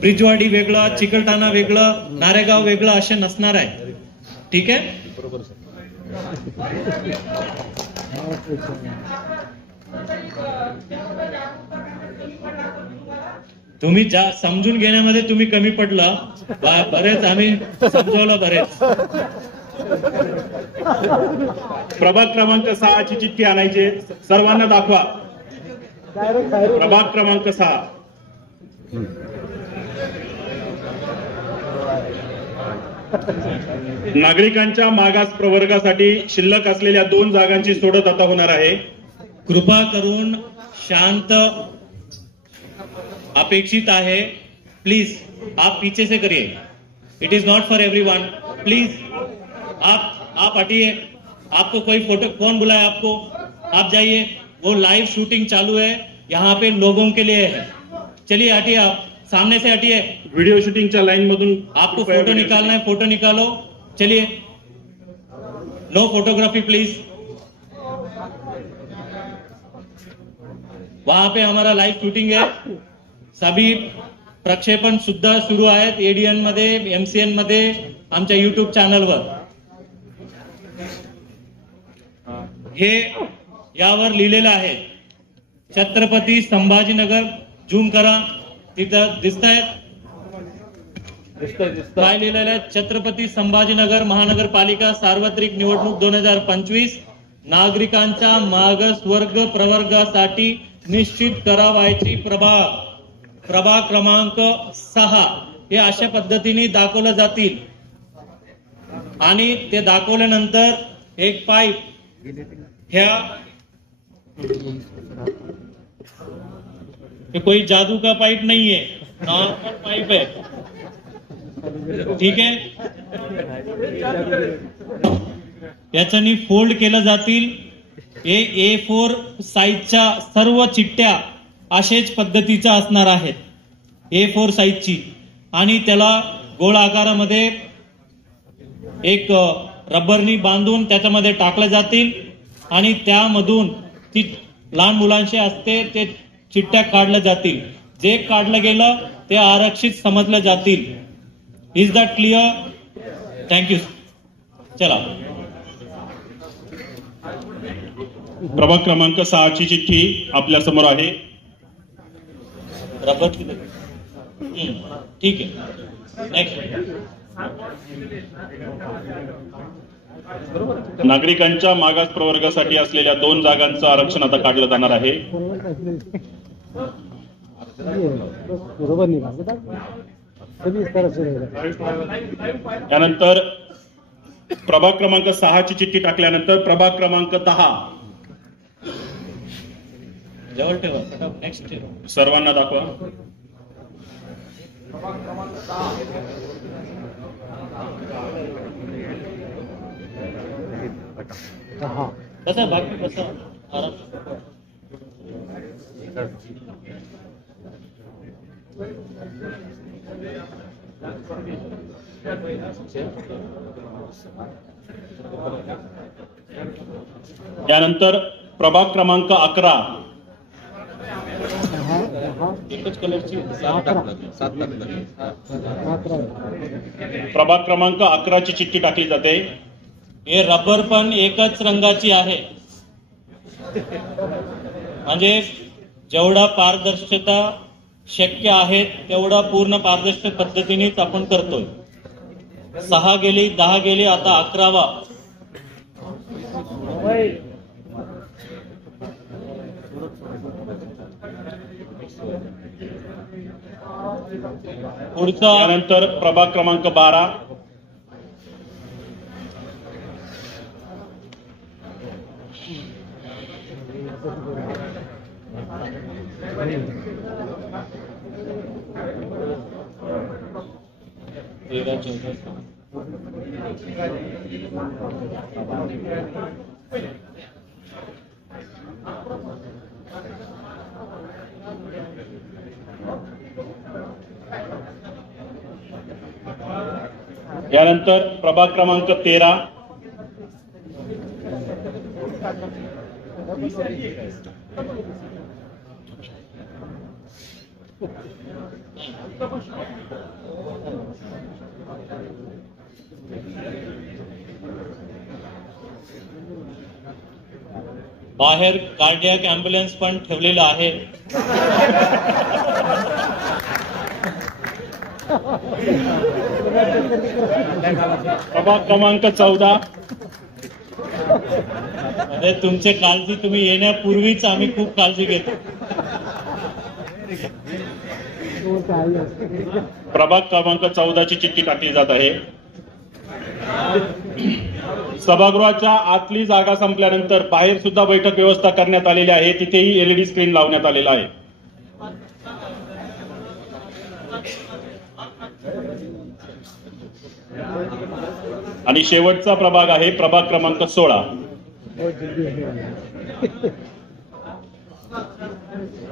ब्रिजवाडी वेगळं, चिकलठाणा वेगळं, नारेगाव वेगळं असे नसणार आहे. ठीक आहे. तुम्ही समजून घेण्यामध्ये तुम्ही कमी पडला. बरेच आम्ही समजवलं बरेच. प्रभाग क्रमांक 6 ची चिठ्ठी आणायची, सर्वांना दाखवा. प्रभाग क्रमांक 6. नागरिकांच्या मागास प्रवर्गासाठी शिल्लक असलेल्या 2 जागांची सोडत आता होणार आहे. कृपा करून शांत अपेक्षित है. प्लीज आप पीछे से करिए. It is not for everyone. Please आप हटिए. आपको कोई फोटो कौन बुलाया आपको? आप जाइए. वो लाइव शूटिंग चालू है, यहाँ पे लोगों के लिए है. चलिए हटिए, आप सामने से हटिए. व्हिडिओ शूटिंगच्या लाईन मधून आपको फोटो निकालना है, फोटो निकालो. चलिए. No photography please. वहां पे हमारा लाइव शूटिंग है. सभी प्रक्षेपण सुद्धा सुरू आहेत एडीएन मध्ये, एमसीएन मध्ये, आमच्या युट्यूब चॅनलवर. हे यावर लिहिलेलं आहे छत्रपती संभाजीनगर. झूम करा, तिथं दिसतायत काय लिहिलेलं आहे? छत्रपती संभाजीनगर महानगरपालिका सार्वत्रिक निवडणूक 2025 नागरिकांच्या मागासवर्ग प्रवर्गासाठी निश्चित करावयाची प्रभाग क्रमांक 6 हे अशा पद्धतीने दाखवलं जातील. आणि ते दाखवल्यानंतर एक पाईप, ह्या कोई जादू का पाइप नहीं है, नॉर्मल पाइप है. ठीक आहे. याच्यानी फोल्ड केलं जातील. A4 साईजच्या सर्व चिठ्ठ्या अशाच पद्धतीच्या असणार आहेत, A4 साईजची. आणि त्याला गोल आकारामध्ये एक रबरनी बांधून त्याच्यामध्ये टाकले जातील. आणि त्यामधून ती लहान मुलांशी असते ते चिठ्ठ्या काढल्या जातील. जे काढलं गेलं ते आरक्षित समजले जातील. Is that clear? थँक्यू. चला. प्रभाग क्रमांक 6 ची चिठ्ठी आपल्या समोर आहे. रबर ठीक आहे. नेक्स्ट. नागरिकांच्या मागास प्रवर्गासाठी असलेल्या 2 जागांचं आरक्षण आता काढलं जाणार आहे. त्यानंतर प्रभाग क्रमांक 6 ची चिठ्ठी टाकल्यानंतर प्रभाग क्रमांक 10 जवळ ठेवा. नेक्स्ट सर्वांना दाखवा. कसा बाकी कसा आराम. त्यानंतर प्रभाग क्रमांक 11 एकच कलरची प्रभाग क्रमांक 11 ची चिठ्ठी टाकली जाते. हे रबर पण एकच रंगाची आहे. म्हणजे जेवढा पारदर्शकता शक्य आहे तेवढा पूर्ण पारदर्शक पद्धतीनेच आपण करतोय. 6 गेली, 10 गेली, आता 11वा. पुढचा. त्यानंतर प्रभाग क्रमांक 12 यानंतर प्रभाग क्रमांक 13 बाहेर कार्डियाक ॲम्ब्युलन्स पण ठेवलेला आहे. प्रभाग क्रमांक 14. अरे तुमची काळजी तुम्ही येण्यापूर्वीच आम्ही खूप काळजी घेतो. प्रभाग क्रमांक 14 ची चिठ्ठी टाकली जात आहे. सभागृहाच्या आतली जागा संपल्यानंतर बाहेर सुद्धा बैठक व्यवस्था करण्यात आलेली आहे. तिथेही LED स्क्रीन लावण्यात आलेला आहे. आणि शेवटचा प्रभाग आहे प्रभाग क्रमांक 16.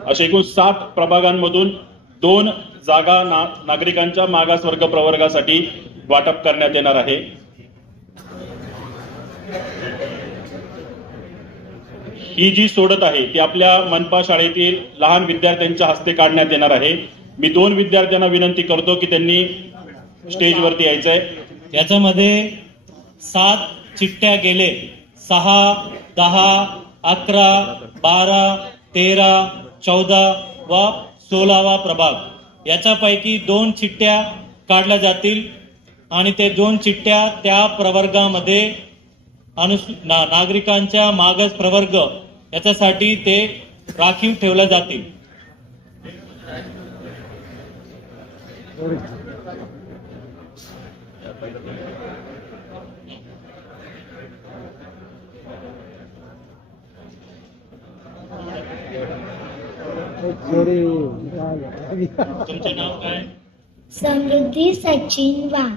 अशा एकूण 7 प्रभागांमधून 2 जागा नागरिकांच्या मागासवर्ग प्रवर्गासाठी वाटप करण्यात येणार आहे. ही जी सोडत आहे ती आपल्या मनपा शाळेतील लहान विद्यार्थ्यांच्या हस्ते काढण्यात येणार आहे. मी 2 विद्यार्थ्यांना विनंती करतो की त्यांनी स्टेजवरती यायचंय. याच्यामध्ये 7 चिठ्ठ्या गेले. 6, 10, 11, 12, 13, 14 व 16वा प्रभाग. याच्यापैकी 2 चिठ्ठ्या काढल्या जातील आणि ते 2 चिठ्ठ्या त्या प्रवर्गामध्ये नागरिकांच्या मागास प्रवर्ग याच्यासाठी ते राखीव ठेवल्या जातील. तुमचं नाव काय? समृद्धी सचिन वाघ.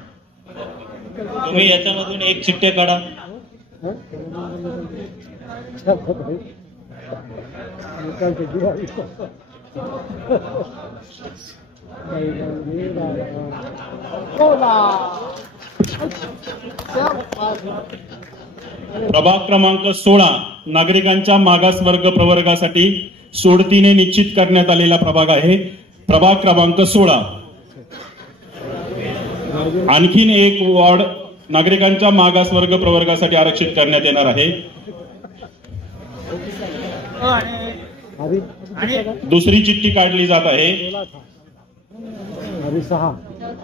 तुम्ही याच्यामधून 1 चिठ्ठ्या काढा. प्रभाग क्रमांक 16 नागरिकांच्या मागासवर्ग प्रवर्गासाठी सोडतीने निश्चित करण्यात आलेला प्रभाग आहे. प्रभाग क्रमांक 16. आणखीन एक वॉर्ड नागरिकांच्या मागासवर्ग प्रवर्गासाठी आरक्षित करण्यात येणार आहे. दुसरी चिठ्ठी काढली जात आहे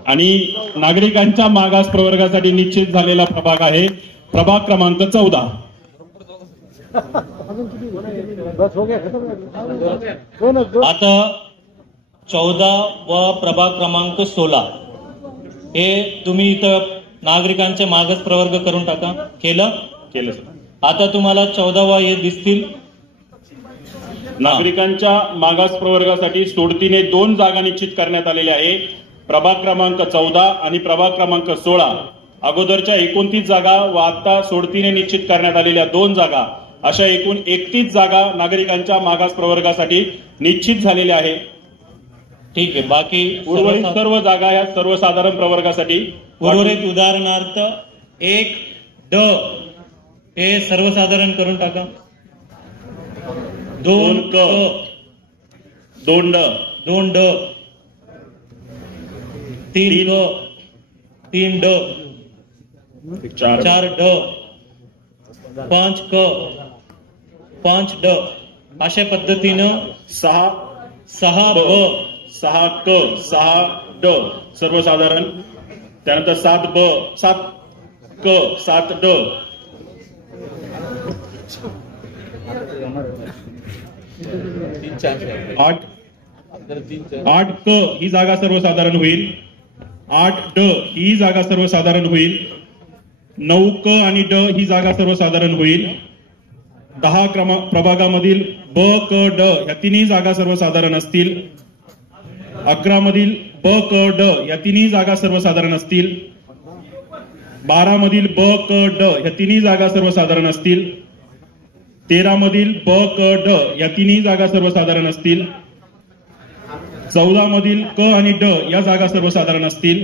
आणि नागरिकांच्या मागास प्रवर्गासाठी निश्चित झालेला प्रभाग आहे प्रभाग क्रमांक 14. आता 14 व प्रभाग क्रमांक 16 हे तुम्ही इथं नागरिकांचे मागास प्रवर्ग करून टाका. केलं सर. आता तुम्हाला 14वा हे दिसतील. नागरिकांच्या मागास प्रवर्गासाठी सोडतीने 2 जागा निश्चित करण्यात आलेल्या आहे. प्रभाग क्रमांक 14 आणि प्रभाग क्रमांक 16. अगोदरच्या 29 जागा व आता सोडतीने निश्चित करण्यात आलेल्या 2 जागा अशा एकूण 31 जागा नागरिकांच्या मागास प्रवर्गासाठी निश्चित झालेल्या आहे. ठीक आहे. बाकी उर्वरित सर्व जागा या सर्वसाधारण प्रवर्गासाठी. उर्वरित उदाहरणार्थ 1 ड हे सर्वसाधारण करून टाका. 2 क 2 ड 2 ड 3 क 3 ड 4 ड 5 क 5 ड अशा पद्धतीनं 6 ब 6 क 6 ड सर्वसाधारण. त्यानंतर 7 ब 7 क 7 ड 8 क ही जागा सर्वसाधारण होईल. 8 ड ही जागा सर्वसाधारण होईल. 9 क आणि ड ही जागा सर्वसाधारण होईल. 10 प्रभागामधील ब क ड या तिन्ही जागा सर्वसाधारण असतील. 11 मधील ब क ड या तिन्ही जागा सर्वसाधारण असतील. 12 मधील ब क ड या तिन्ही जागा सर्वसाधारण असतील. 13 मधील ब क ड या तिन्ही जागा सर्वसाधारण असतील. 14 मधील क आणि ड या जागा सर्वसाधारण असतील.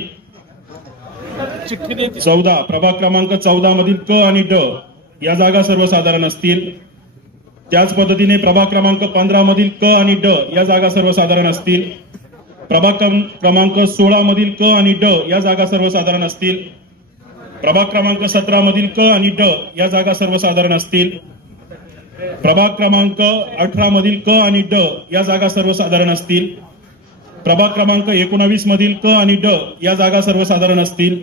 14 प्रभाग क्रमांक 14 मधील क आणि ड या जागा सर्वसाधारण असतील. त्याच पद्धतीने प्रभाग क्रमांक 15 मधील क आणि ड या जागा सर्वसाधारण असतील. प्रभाग क्रमांक 16 मधील क आणि ड या जागा सर्वसाधारण असतील. प्रभाग क्रमांक 17 मधील क आणि ड या जागा सर्वसाधारण असतील. प्रभाग क्रमांक 18 मधील क आणि ड या जागा सर्वसाधारण असतील. प्रभाग क्रमांक 19 मधील क आणि ड या जागा सर्वसाधारण असतील.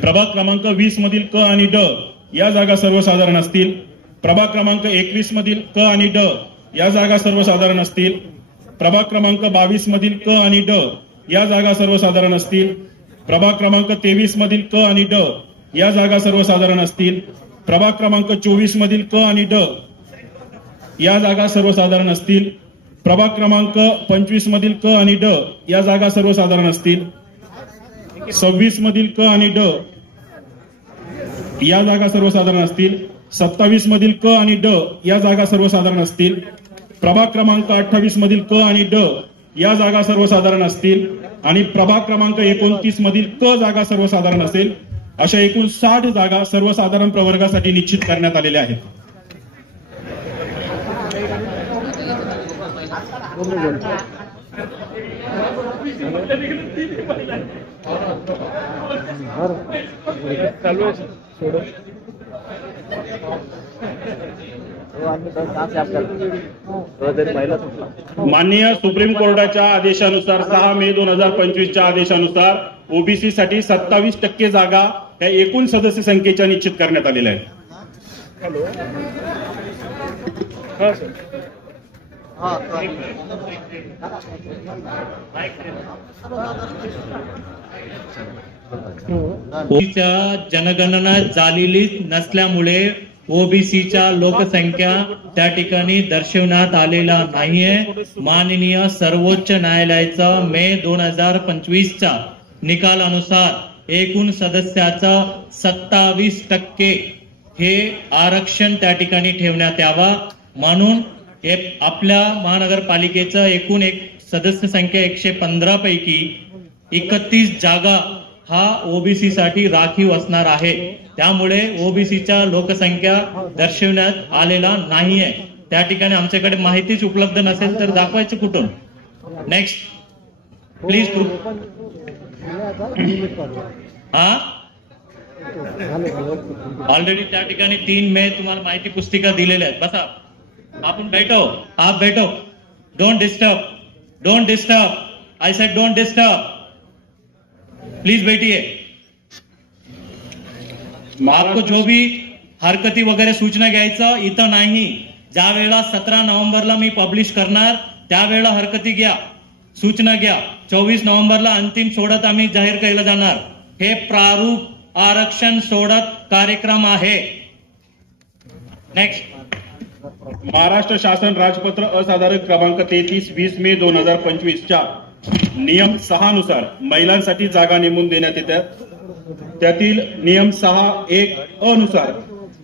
प्रभाग क्रमांक 20 मधील क आणि ड या जागा सर्वसाधारण असतील. प्रभाग क्रमांक 21 मधील क आणि ड या जागा सर्वसाधारण असतील. प्रभाग क्रमांक 22 मधील क आणि ड या जागा सर्वसाधारण असतील. प्रभाग क्रमांक 23 मधील क आणि ड या जागा सर्वसाधारण असतील. प्रभाग क्रमांक 24 मधील क आणि ड या जागा सर्वसाधारण असतील. प्रभाग क्रमांक 25 मधील क आणि ड या जागा सर्वसाधारण असतील. 26 मधील क आणि ड या जागा सर्वसाधारण असतील. 27 मधील क आणि ड या जागा सर्वसाधारण असतील. प्रभाग क्रमांक 28 मधील क आणि ड या जागा सर्वसाधारण असतील. आणि प्रभाग क्रमांक 29 मधील क जागा सर्वसाधारण असेल. अशा एकूण 60 जागा सर्वसाधारण प्रवर्गासाठी निश्चित करण्यात आलेल्या आहेत. माननीय सुप्रीम कोर्टाच्या आदेशानुसार 6 मे 2025च्या आदेशानुसार ओबीसी साठी 27% जागा या एकूण सदस्य संख्येच्या निश्चित करण्यात आलेल्या आहेत. ओबीसीच्या जनगणना झालेली नसल्यामुळे ओबीसीच्या लोकसंख्या त्या ठिकाणी दर्शवण्यात आलेला नाहीये. माननीय सर्वोच्च न्यायालयाचा मे 2025च्या निकालानुसार एकूण सदस्याचा 27% हे आरक्षण त्या ठिकाणी ठेवण्यात यावा. म्हणून हे आपल्या महानगरपालिकेचं एकूण सदस्य संख्या 115 पैकी 31 जागा हा ओबीसी साठी राखीव असणार आहे. त्यामुळे ओबीसीच्या लोकसंख्या दर्शवण्यात आलेला नाहीये. त्या ठिकाणी आमच्याकडे माहितीच उपलब्ध नसेल तर दाखवायचं कुठून. Next please. ऑलरेडी त्या ठिकाणी 3 मे तुम्हाला माहिती पुस्तिका दिलेल्या आहेत. बसा, आपण बैठो, आप बैठो. Don't disturb, don't disturb. I said don't disturb. Please बैठिए. आपको जो भी हरकती वगैरे सूचना घ्यायचं इथं नाही. ज्या वेळेला 17 नोव्हेंबरला मी पब्लिश करणार त्यावेळेला हरकती घ्या, सूचना घ्या. 24 नोव्हेंबरला अंतिम सोडत आम्ही जाहीर केलं जाणार. हे प्रारूप आरक्षण सोडत कार्यक्रम आहे. नेक्स्ट. महाराष्ट्र शासन राजपत्र असाधारण क्रमांक 33/20 मे 2025च्या नियम 6 नुसार महिलांसाठी जागा नेमून देण्यात येतात. त्यातील नियम 6(1) अ नुसार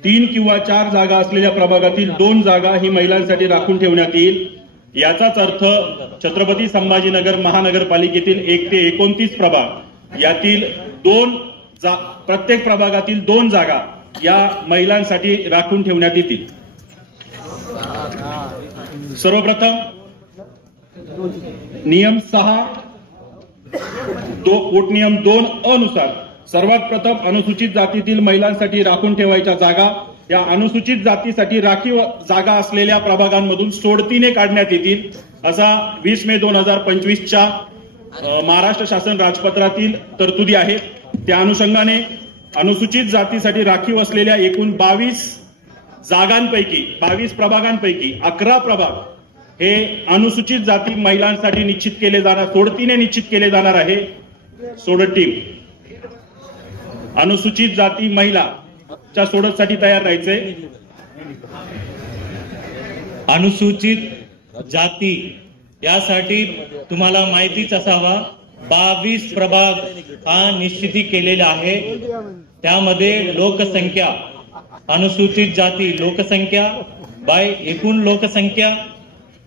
3 किंवा 4 जागा असलेल्या प्रभागातील 2 जागा ही महिलांसाठी राखून ठेवण्यात येईल. याचाच अर्थ छत्रपती संभाजीनगर महानगरपालिकेतील 1 ते 29 प्रभाग यातील प्रत्येक प्रभागातील 2 जागा या महिलांसाठी राखून ठेवण्यात येतील. सर्वप्रथम नियम 6 पोटनियम 2 अ नुसार सर्वात प्रथम अनुसूचित जातीतील महिलांसाठी राखून ठेवायच्या जागा या अनुसूचित जातीसाठी राखीव जागा असलेल्या प्रभागांमधून सोडतीने काढण्यात येतील. असा 20 मे 2025च्या महाराष्ट्र शासन राजपत्रातील तरतुदी आहेत. त्या अनुषंगाने अनुसूचित जातीसाठी राखीव असलेल्या एकूण 22 जागांपैकी 22 प्रभागांपैकी 11 प्रभाग हे अनुसूचित जाती महिलांसाठी निश्चित केले जाणार, सोडतीने निश्चित केले जाणार आहे. सोडत टीम अनुसूचित जाती महिलाच्या सोडतसाठी तयार राहायचे. अनुसूचित जाती यासाठी तुम्हाला माहितीच असावा 22 प्रभाग हा निश्चिती केलेला आहे. त्यामध्ये लोकसंख्या अनुसूचित जाती लोकसंख्या बाय एकूण लोकसंख्या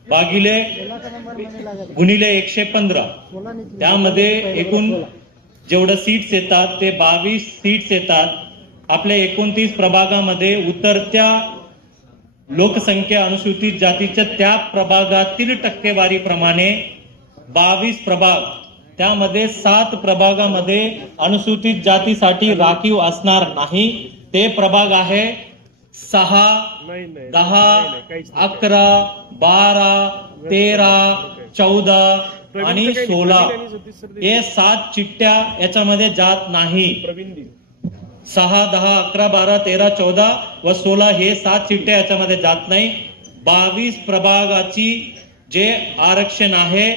भागिले गुणिले 115 त्यामध्ये एकूण जेवढं सीट्स येतात ते 22 सीट्स येतात. आपल्या 29 प्रभागामध्ये उतरत्या लोकसंख्या अनुसूचित जातीच्या त्या प्रभागातील टक्केवारीप्रमाणे 22 प्रभाग, त्यामध्ये 7 प्रभागामध्ये अनुसूचित जातीसाठी राखीव असणार नाही. ते प्रभाग आहे 6, 10, 11, 12, 13, 14 आणि 16. हे 7 चिठ्ठ्या याच्यामध्ये जात नाही. 6, 10, 11, 12, 13, 14 व 16 हे 7 चिठ्ठ्या याच्यामध्ये जात नाही. 22 प्रभागाची जे आरक्षण आहे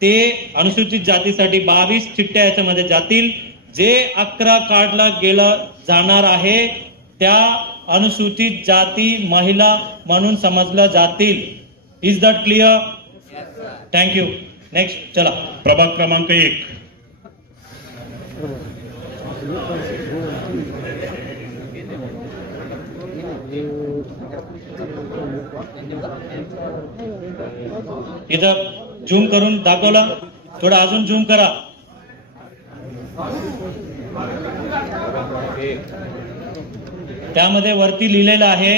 ते अनुसूचित जातीसाठी 22 चिठ्ठ्या याच्यामध्ये जातील. जे 11 काढला गेला जाणार आहे त्या अनुसूचित जाती महिला म्हणून समजल्या जातील. Is that clear? Thank you. Next चला. प्रभाग क्रमांक 1. इथं झूम करून दाखवला, थोडा अजून झूम करा. त्यामध्ये वरती लिहिलेलं आहे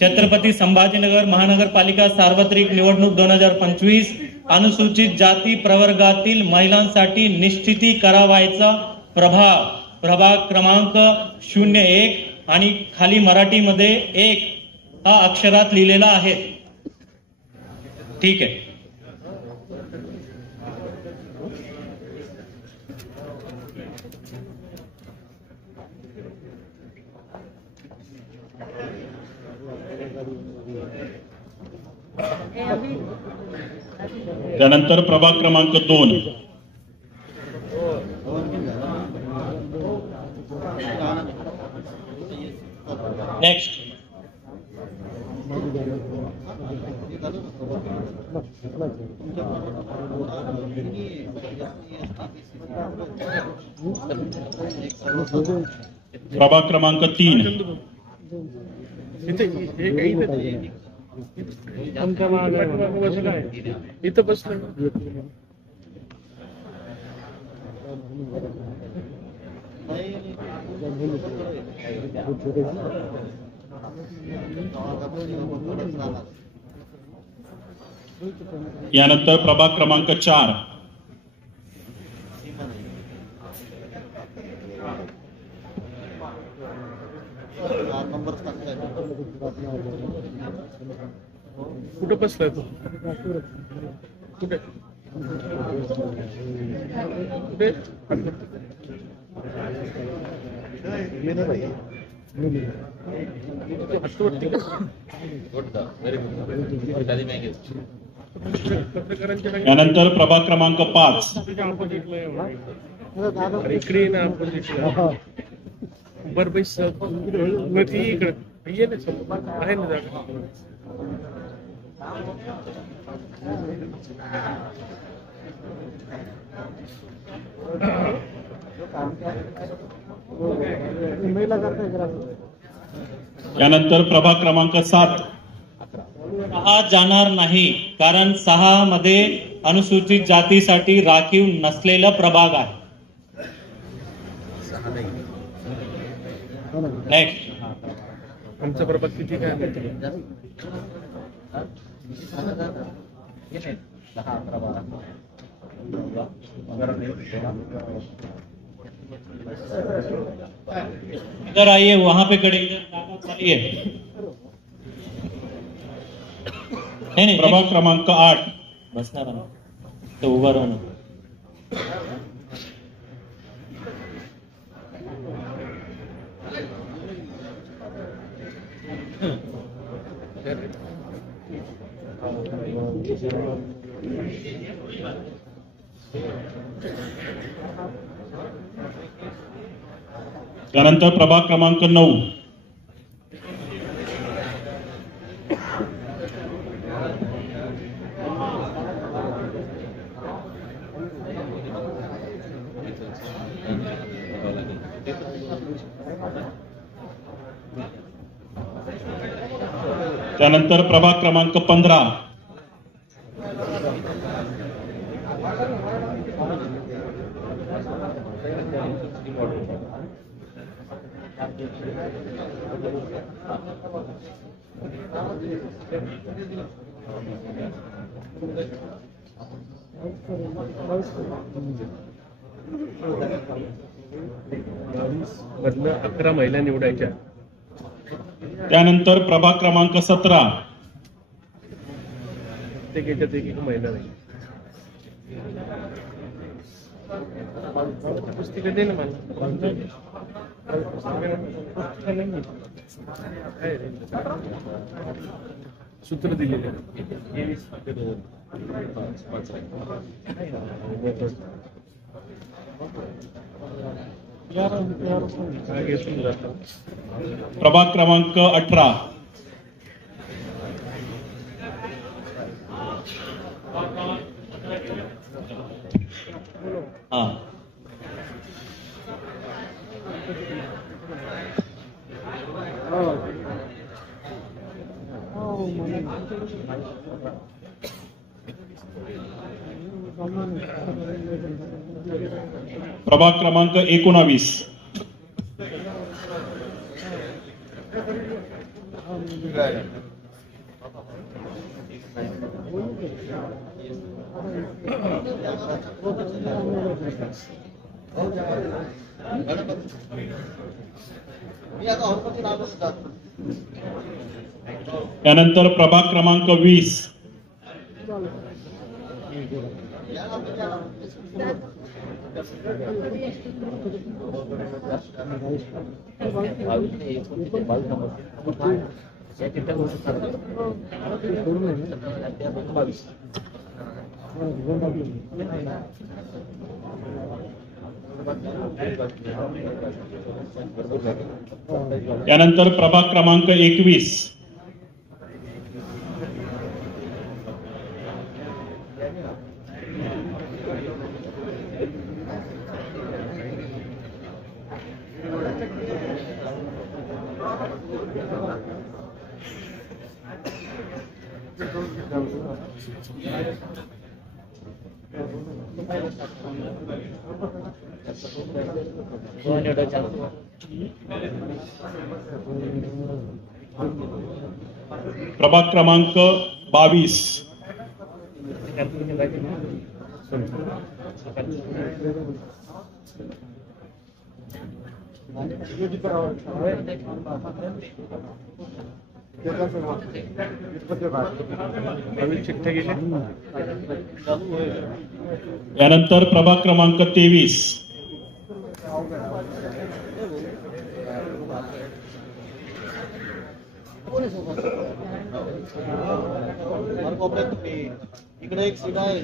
छत्रपती संभाजीनगर महानगरपालिका सार्वत्रिक निवडणूक 2025 अनुसूचित जाती प्रवर्गातील महिलांसाठी निश्चिती करावायचा प्रभाग क्रमांक 01 आणि खाली मराठीमध्ये 1 हा अक्षरात लिहिलेला आहे. ठीक आहे. त्यानंतर प्रभाग क्रमांक 2. नेक्स्ट. प्रभाग क्रमांक 3. इथं बसलं. यानंतर प्रभाग क्रमांक 4. कुठं बसलाय तू? कुठे यानंतर प्रभाग क्रमांक 5. इकडे ना बर बैस इकडे ये ना आहे ना जागा. यानंतर प्रभाग क्रमांक 7. 6 जाणार नाही कारण 6 मध्ये अनुसूचित जातीसाठी राखीव नसलेला प्रभाग आहे. नेक्स्ट. आमचा प्रभाग किती काय इधर आइए, वहां पे खड़े, इधर आइए. नहीं प्रभाग क्रमांक 8. बसणार ना तो उभा राहून. त्यानंतर प्रभाग क्रमांक 9. त्यानंतर प्रभाग क्रमांक 15. मधनं 11 महिला निवडायच्या. त्यानंतर प्रभाग क्रमांक 17 प्रत्येकाच्यात एक महिला नाही. पुस्तिका दे ना मला. सूत्र दिलेले प्रभाग क्रमांक 18 हा प्रभाग क्रमांक 19 त्यानंतर प्रभाग क्रमांक 20 त्यानंतर प्रभाग क्रमांक 21 प्रभाग क्रमांक 22 चिठ्ठ्या गेल्या. यानंतर प्रभाग क्रमांक 23 इकडे एक सीट आहे.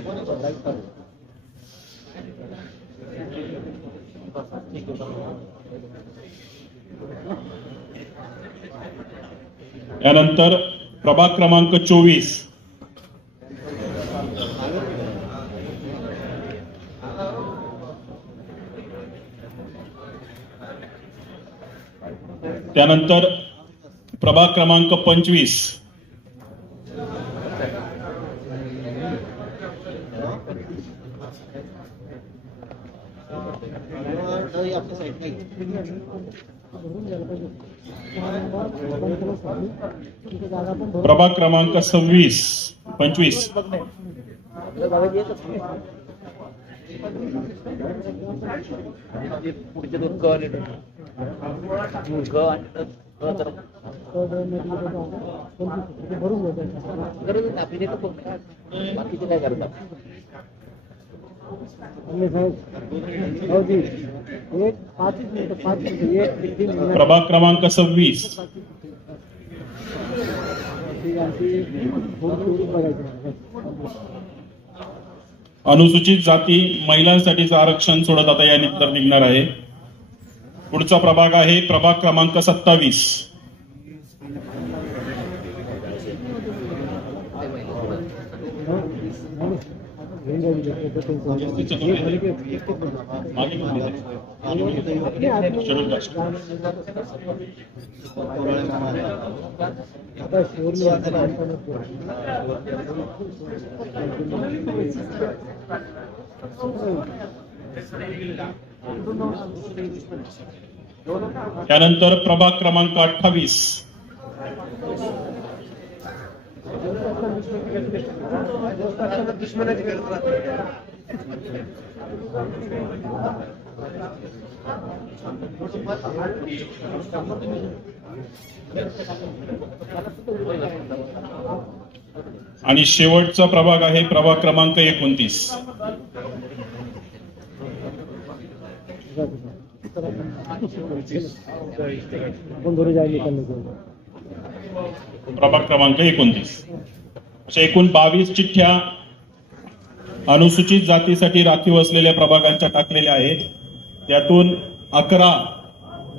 यानंतर प्रभाग क्रमांक 24 त्यानंतर प्रभाग क्रमांक 25 आपल्या साईड प्रभाग क्रमांक 26 25 पुढचे दोन ग आणि ग आणि गरज आपली बाकीचे काय करतात. प्रभाग क्रमांक 26 अनुसूचित जाती महिलांसाठीचं आरक्षण सोडत आता यानंतर निघणार आहे. पुढचा प्रभाग आहे प्रभाग क्रमांक 27 त्यानंतर प्रभाग क्रमांक 28 आणि शेवटचा प्रभाग आहे प्रभाग क्रमांक 29. प्रभाग क्रमांक 29. अशा एकूण 22 चिठ्ठ्या अनुसूचित जातीसाठी राखीव असलेल्या प्रभागांच्या टाकलेल्या आहेत. त्यातून 11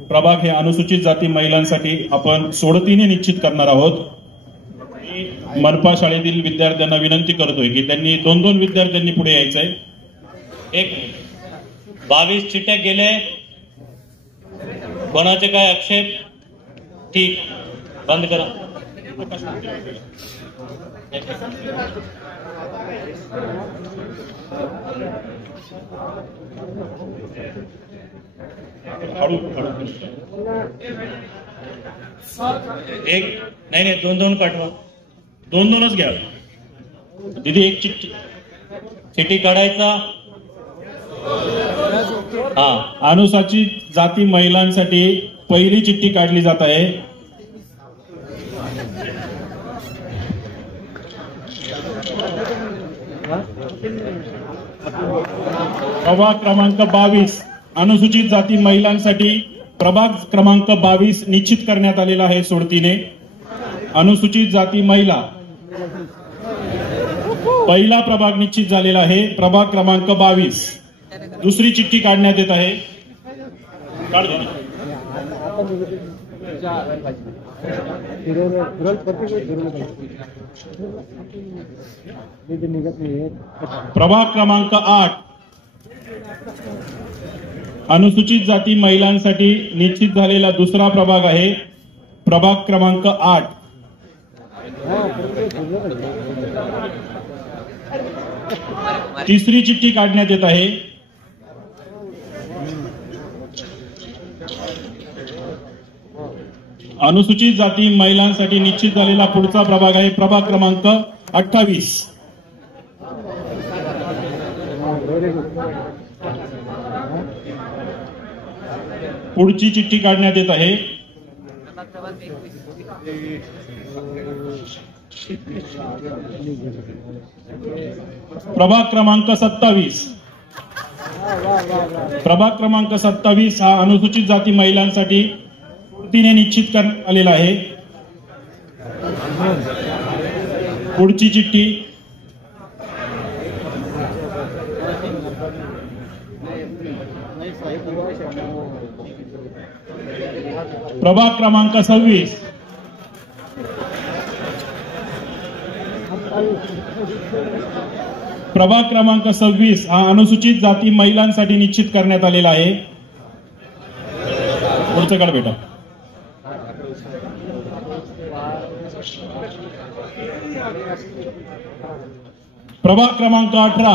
प्रभाग हे अनुसूचित जाती महिलांसाठी आपण सोडतीने निश्चित करणार आहोत. मनपा शाळेतील विद्यार्थ्यांना विनंती करतोय की त्यांनी 2-2 विद्यार्थ्यांनी पुढे यायचंय. एक 22 चिठ्ठ्या गेले. कोणाचे काय आक्षेप? ठीक, बंद करा. एक नाही 2-2 पाठवा. 2-2च घ्या. दीदी एक चिठ्ठी काढायचा. हा, अनुसूचित जाती महिलांसाठी पहिली चिठ्ठी काढली जात आहे. प्रभाग क्रमांक 22 अनुसूचित जाती महिलांसाठी प्रभाग क्रमांक 22 निश्चित करण्यात आलेला आहे सोडतीने. अनुसूचित जाती महिला पहिला प्रभाग निश्चित झालेला आहे. प्रभाग क्रमांक 22 दुसरी चिठ्ठी काढण्यात येत आहे. काढ दे. प्रभाग क्रमांक 8 अनुसूचित जाती महिलांसाठी निश्चित झालेला दुसरा प्रभाग आहे. प्रभाग क्रमांक 8 तिसरी चिठ्ठी काढण्यात येत आहे. अनुसूचित जाती महिलांसाठी निश्चित झालेला पुढचा प्रभाग आहे प्रभाग क्रमांक 28. पुढची चिठ्ठी काढण्यात येत आहे. प्रभाग क्रमांक 27. प्रभाग क्रमांक 27 हा अनुसूचित जाती महिलांसाठी सोडतीने निश्चित करण्यात आलेला आहे. पुढची चिठ्ठी प्रभाग क्रमांक 26. प्रभाग क्रमांक 26 हा अनुसूचित जाती महिलांसाठी निश्चित करण्यात आलेला आहे. पुढचं काढ बेटा. प्रभाग क्रमांक 18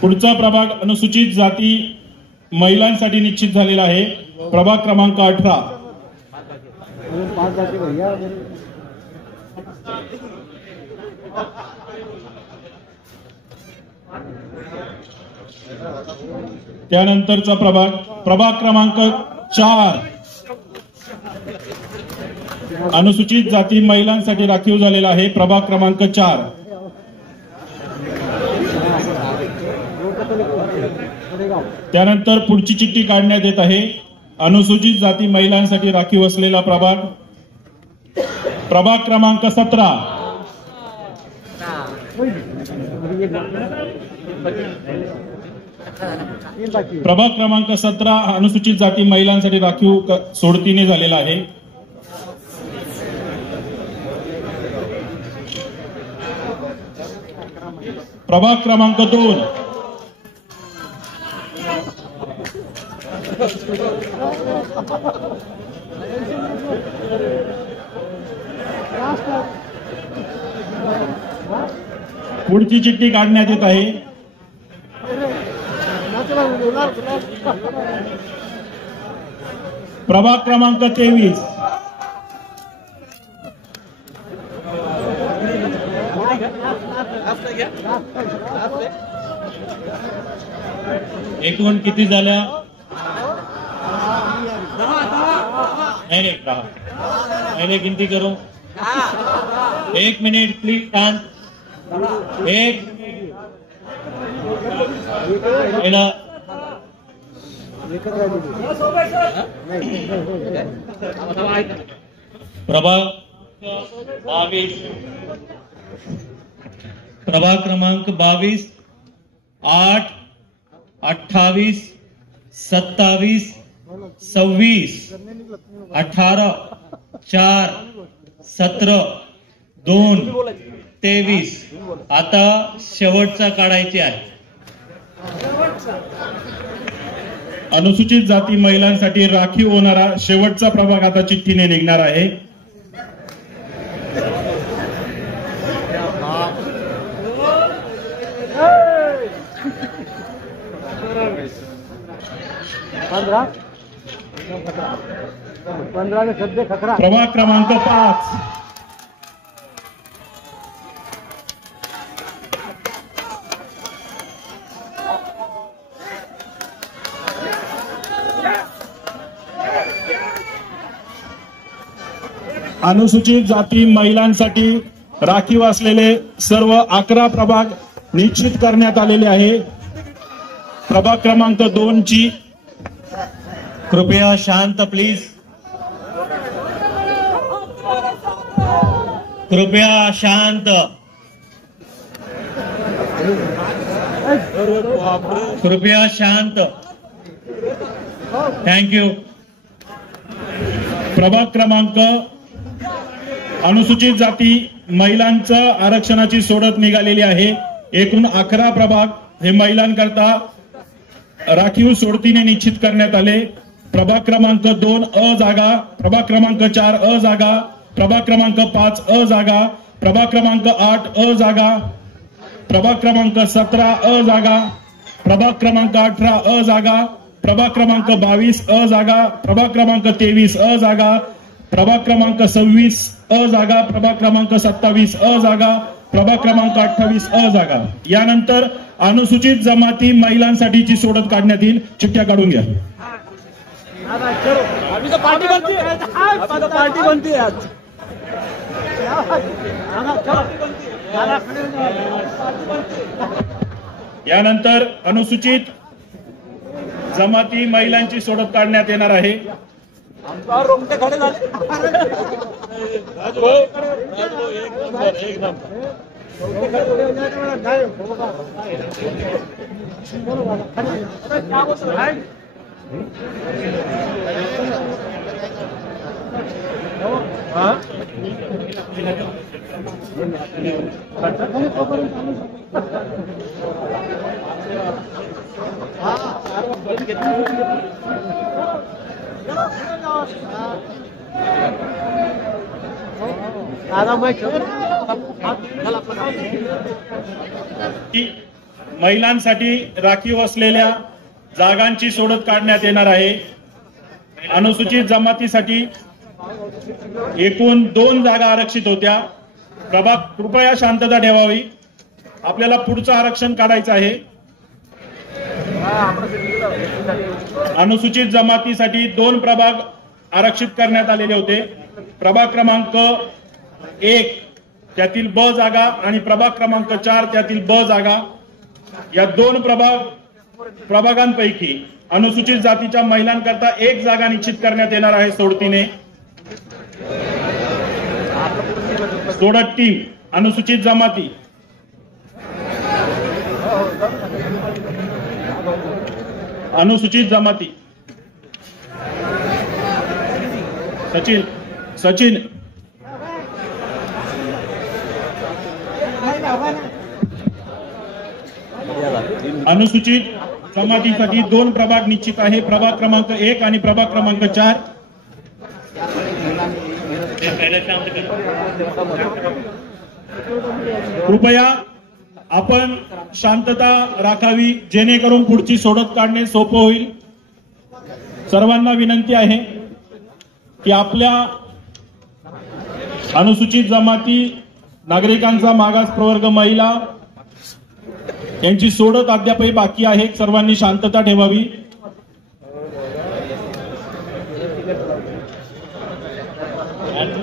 पुढचा प्रभाग अनुसूचित जाती महिलांसाठी निश्चित झालेला आहे. प्रभाग क्रमांक 18 त्यानंतरचा प्रभाग क्रमांक 4 अनुसूचित जाती महिलांसाठी राखीव झालेला आहे. प्रभाग क्रमांक 4 त्यानंतर पुढची चिठ्ठी काढण्यात येत आहे. अनुसूचित जाती महिलांसाठी राखीव असलेला प्रभाग क्रमांक 17. प्रभाग क्रमांक 17 अनुसूचित जाती महिलांसाठी राखीव सोडतीने झालेला आहे. प्रभाग क्रमांक 2 पुढची चिठ्ठी काढण्यात येत आहे. प्रभाग क्रमांक 23 एकूण किती झाल्या? नहीं, पहले गिनती करो। 1 मिनट प्लीज शांत। 1 मिनट। प्रभाग 22 8 28 27 26 18 4 17 2 23 आता शेवटचा काढायचे आहे। अनुसूचित जाती महिलांसाठी राखीव होणारा शेवटचा प्रभाग आता चिठ्ठीने निघणार आहे। प्रभाग क्रमांक 5 अनुसूचित जाती महिलांसाठी राखीव असलेले सर्व 11 प्रभाग निश्चित करण्यात आलेले आहे। प्रभाग क्रमांक 2 ची कृपया शांत प्लीज, कृपया शांत, कृपया शांत। Thank you. प्रभाग क्रमांक अनुसूचित जाती महिलांचं आरक्षणाची सोडत निघालेली आहे। एकूण 11 प्रभाग हे महिलांकरता राखीव सोडतीने निश्चित करण्यात आले। प्रभाग क्रमांक 2 अ जागा, प्रभाग क्रमांक 4 अ जागा, प्रभाग क्रमांक 5 अ जागा, प्रभाग क्रमांक 8 अ जागा, प्रभाग क्रमांक 17 अ जागा, प्रभाग क्रमांक 18 अ जागा, प्रभाग क्रमांक 22 अ जागा, प्रभाग क्रमांक 23 अ जागा, प्रभाग क्रमांक 26 अ जागा, प्रभाग क्रमांक 27 अ जागा, प्रभाग क्रमांक 28 अ जागा। यानंतर अनुसूचित जमाती महिलांसाठीची सोडत काढण्यात येईल। चिठ्ठ्या काढून घ्या। पार्टी बनती है आज। यानंतर अनुसूचित जमाती महिलांची सोडत काढण्यात येणार आहे। महिलांसाठी राखीव असलेल्या जागांची सोडत काढण्यात येणार आहे। अनुसूचित जमातीसाठी एकूण 2 जागा आरक्षित होत्या। प्रभाग कृपया शांतता ठेवावी, आपल्याला पुढचं आरक्षण काढायचं आहे। अनुसूचित जमातीसाठी 2 प्रभाग आरक्षित करण्यात आलेले होते। प्रभाग क्रमांक 1 त्यातील ब जागा आणि प्रभाग क्रमांक 4 त्यातील ब जागा, या 2 प्रभागांपैकी अनुसूचित जातीच्या महिलांकरता 1 जागा निश्चित करण्यात येणार आहे सोडतीने। सोडत टीम अनुसूचित जमाती, अनुसूचित जमाती सचिन अनुसूचित जमातीसाठी 2 प्रभाग निश्चित आहे। प्रभाग क्रमांक 1 आणि प्रभाग क्रमांक 4। कृपया आपण शांतता राखावी, जेणेकरून पुढची सोडत काढणे सोपं होईल। सर्वांना विनंती आहे की आपल्या अनुसूचित जमाती नागरिकांचा मागास प्रवर्ग महिला यांची सोडत अद्यापही बाकी आहे. सर्वांनी शांतता ठेवावी.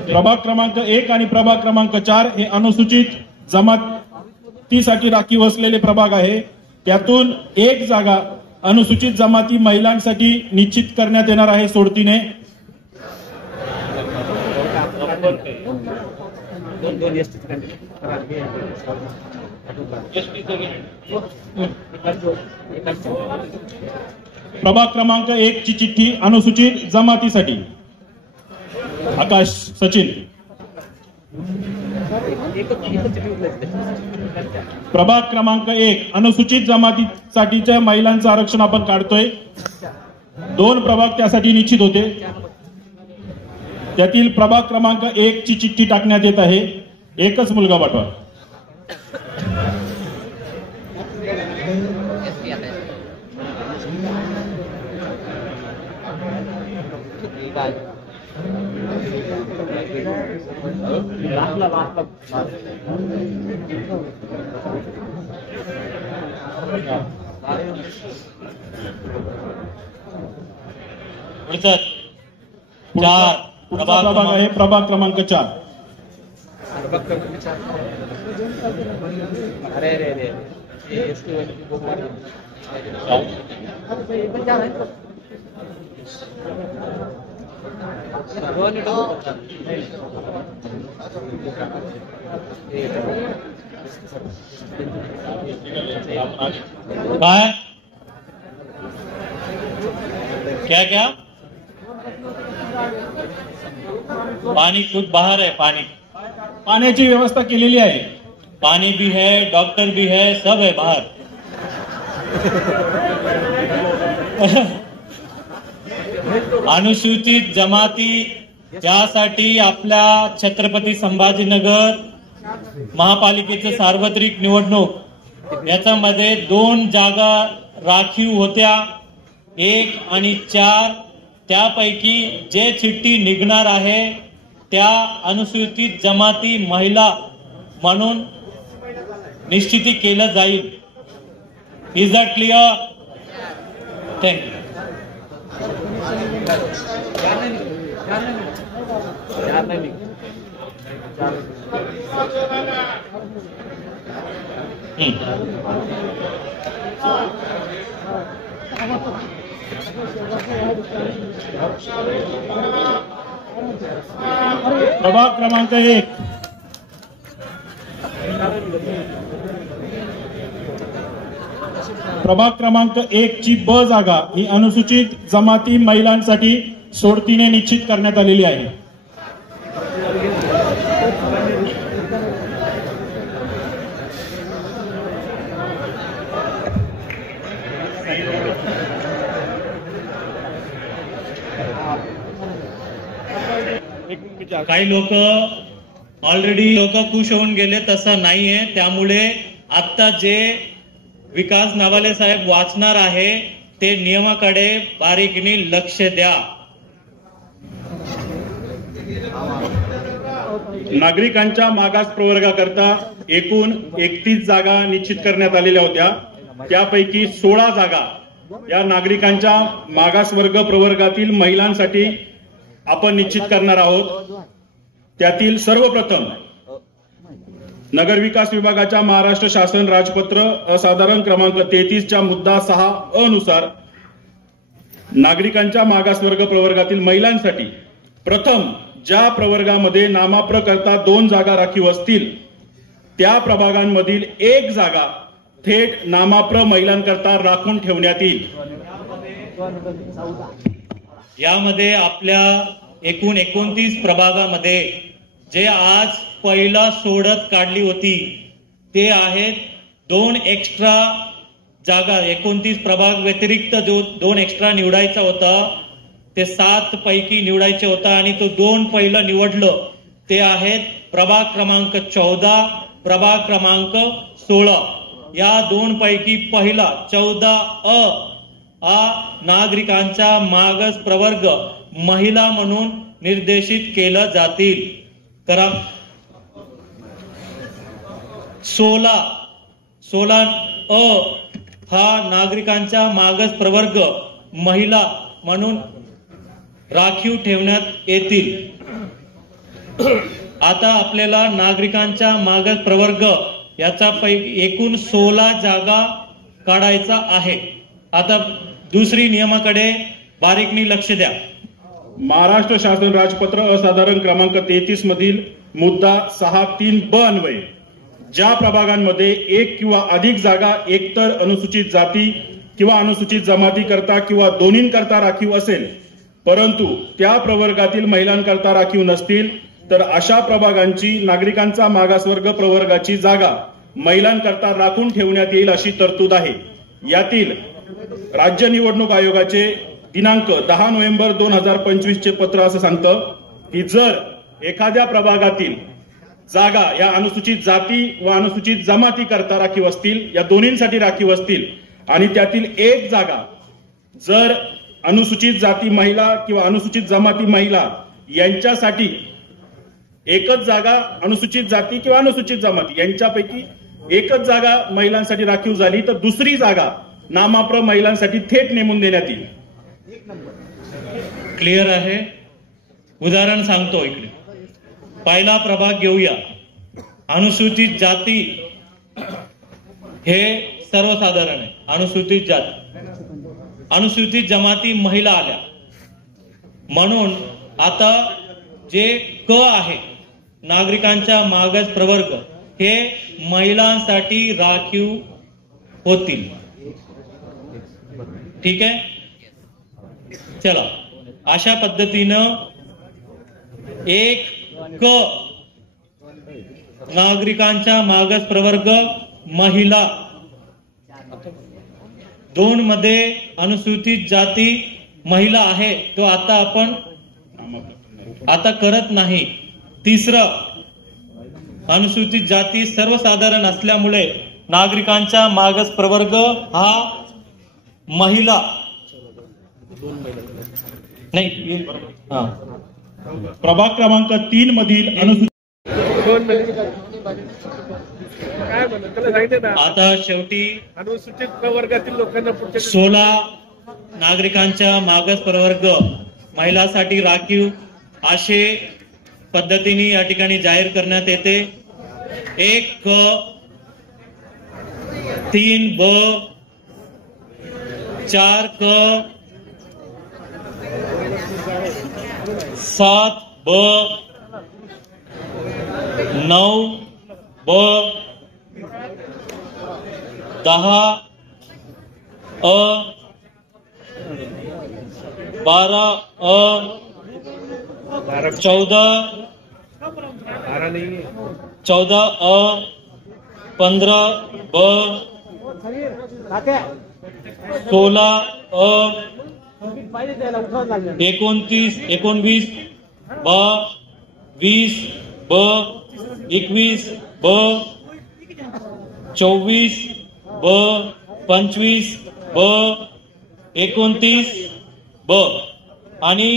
प्रभाग क्रमांक 1 आणि प्रभाग क्रमांक 4 हे अनुसूचित जमातीसाठी राखीव असलेले प्रभाग आहे. त्यातून एक जागा अनुसूचित जमाती महिलांसाठी निश्चित करण्यात येणार आहे सोडतीने. प्रभाग क्रमांक 1 ची चिठ्ठी अनुसूचित जमातीसाठी. आकाश सचिन. प्रभाग क्रमांक 1 अनुसूचित जमातीसाठीच्या महिलांचं आरक्षण आपण काढतोय. 2 प्रभाग त्यासाठी निश्चित होते. त्यातील प्रभाग क्रमांक 1 ची चिठ्ठी टाकण्यात येत आहे. एकच मुलगा पाठवा. पुढचा प्रभाग आहे प्रभाग क्रमांक 4. अरे रे रे काय क्या क्या पानी खुद बाहर है. पाण्याची व्यवस्था केलेली आहे. पानी भी है, डॉक्टर भी है, सब है बाहर. अनुसूचित जमाती यासाठी आपल्या छत्रपती संभाजीनगर महापालिकेचं सार्वत्रिक निवडणूक याच्यामध्ये 2 जागा राखीव होत्या, 1 आणि 4. त्यापैकी जे चिठ्ठी निघणार आहे त्या अनुसूचित जमाती महिला म्हणून निश्चिती केलं जाईल. Is that clear? थँक्यू. प्रभाग क्रमांक 1 प्रभाग क्रमांक 1 ची ब जागा ही अनुसूचित जमाती महिलांसाठी सोडतीने निश्चित करण्यात आलेली आहे. काही लोक ऑलरेडी खुश होऊन गेले, तसं नाहीये. त्यामुळे आता जे विकास नवाले साहेब वाचणार आहे ते नियमाकडे बारीकीने लक्ष द्या. नागरिकांच्या मागास प्रवर्गाकरता एकूण 31 जागा निश्चित करण्यात आलेल्या होत्या. त्यापैकी 16 जागा या नागरिकांच्या मागासवर्ग प्रवर्गातील महिलांसाठी आपण निश्चित करणार आहोत. त्यातील सर्वप्रथम नगरविकास विभागाच्या महाराष्ट्र शासन राजपत्र असाधारण क्रमांक 33च्या मुद्दा 6 अ नुसार नागरिकांच्या मागासवर्ग प्रवर्गातील महिलांसाठी प्रथम ज्या प्रवर्गामध्ये नामाप्र करता 2 जागा राखीव असतील त्या प्रभागांमधील 1 जागा थेट नामाप्र महिलांकरता राखून ठेवण्यात येईल. यामध्ये आपल्या एकूण 29 प्रभागामध्ये जे आज पहिला सोडत काढली होती ते आहेत 2 एक्स्ट्रा जागा. 29 प्रभाग व्यतिरिक्त 2 एक्स्ट्रा निवडायचा होता. ते 7 पैकी निवडायचे होता आणि तो 2 पहिलं निवडलं. ते आहेत प्रभाग क्रमांक 14, प्रभाग क्रमांक 16. या 2 पैकी पहिला 14 अ नागरिकांचा मागास प्रवर्ग महिला म्हणून निर्देशित केलं जातील. करा. 16 अ हा नागरिकांचा मागास प्रवर्ग महिला म्हणून राखीव ठेवण्यात येतील. आता आपल्याला नागरिकांचा मागास प्रवर्ग याचा पैकी एकूण 16 जागा काढायचा आहे. आता दुसरी नियमाकडे बारीकनी लक्ष द्या. महाराष्ट्र शासन राजपत्र असाधारण क्रमांक 33 मधील मुद्दा 6(3) ब अन्वये ज्या प्रभागांमध्ये एक किंवा अधिक जागा एकतर अनुसूचित जाती किंवा अनुसूचित जमाती करता किंवा दोन्हींकरता राखीव असेल, परंतु त्या प्रवर्गातील महिलांकरता राखीव नसतील, तर अशा प्रभागांची नागरिकांचा मागासवर्ग प्रवर्गाची जागा महिलांकरता राखून ठेवण्यात येईल अशी तरतूद आहे. यातील राज्य निवडणूक आयोगाचे दिनांक 10 नोव्हेंबर 2025 चे पत्र असं सांगतं की जर एखाद्या प्रभागातील जागा या अनुसूचित जाती व अनुसूचित जमाती करता राखीव असतील, या दोन्हींसाठी राखीव असतील, आणि त्यातील एक जागा जर अनुसूचित जाती महिला किंवा अनुसूचित जमाती महिला यांच्यासाठी एकच जागा अनुसूचित जाती किंवा अनुसूचित जमाती यांच्यापैकी एकच जागा महिलांसाठी राखीव झाली, तर दुसरी जागा नामाप्र महिलांसाठी थेट नेमून देण्यात येईल. क्लिअर आहे. उदाहरण सांगतो. इकडे पहिला प्रभाग घेऊया. अनुसूचित जाती हे सर्वसाधारण आहे. अनुसूचित जाती, अनुसूचित जमाती महिला आल्या म्हणून आता जे क आहे नागरिकांचा मागास प्रवर्ग हे महिलांसाठी राखीव होतील. ठीक आहे. चला, अशा पद्धतीनं एक क नागरिकांचा मागास प्रवर्ग महिला, 2 मध्ये अनुसूचित जाती महिला आहे तो आता आपण आता करत नाही. तिसरं, अनुसूचित जाती सर्वसाधारण असल्यामुळे नागरिकांचा मागास प्रवर्ग हा महिला नाही. प्रभाग क्रमांक 3 मधील अनुसूचित आता शेवटी अनुसूचित प्रवर्गातील लोकांना 16 नागरिकांचा मागास प्रवर्ग महिलांसाठी राखीव असे पद्धतीने या ठिकाणी जाहीर करण्यात येते. 1 क 3 ब 4 क 7 ब 9 ब 10 अ 12 अ 14 अ 15 ब 16 अ 29 ब 20 ब 21 ब 24 ब 25 ब 29 ब आणि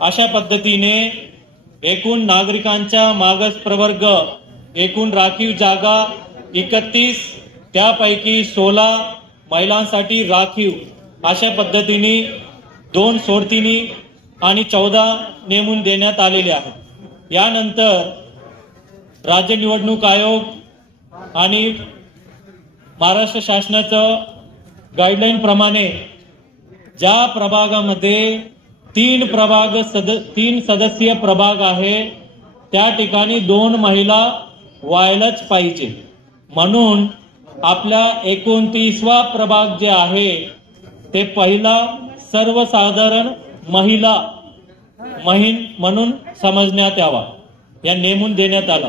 अशा पद्धतीने एकूण नागरिकांचा मागास प्रवर्ग एकूण राखीव जागा 31, त्यापैकी 16 महिलांसाठी राखीव अशा पद्धतीने 2 सोडतीने आणि 14 नेमून देण्यात आलेले आहेत. यानंतर राज्य निवडणूक आयोग आणि महाराष्ट्र शासनाचं गाईडलाईन प्रमाणे ज्या प्रभागामध्ये 3 सदस्यीय प्रभाग आहे त्या ठिकाणी 2 महिला व्हायलाच पाहिजे. म्हणून आपला 29वा प्रभाग जे आहे ते पहिला सर्वसाधारण महिला म्हणून समजण्यात यावा, या नेमून देण्यात आला.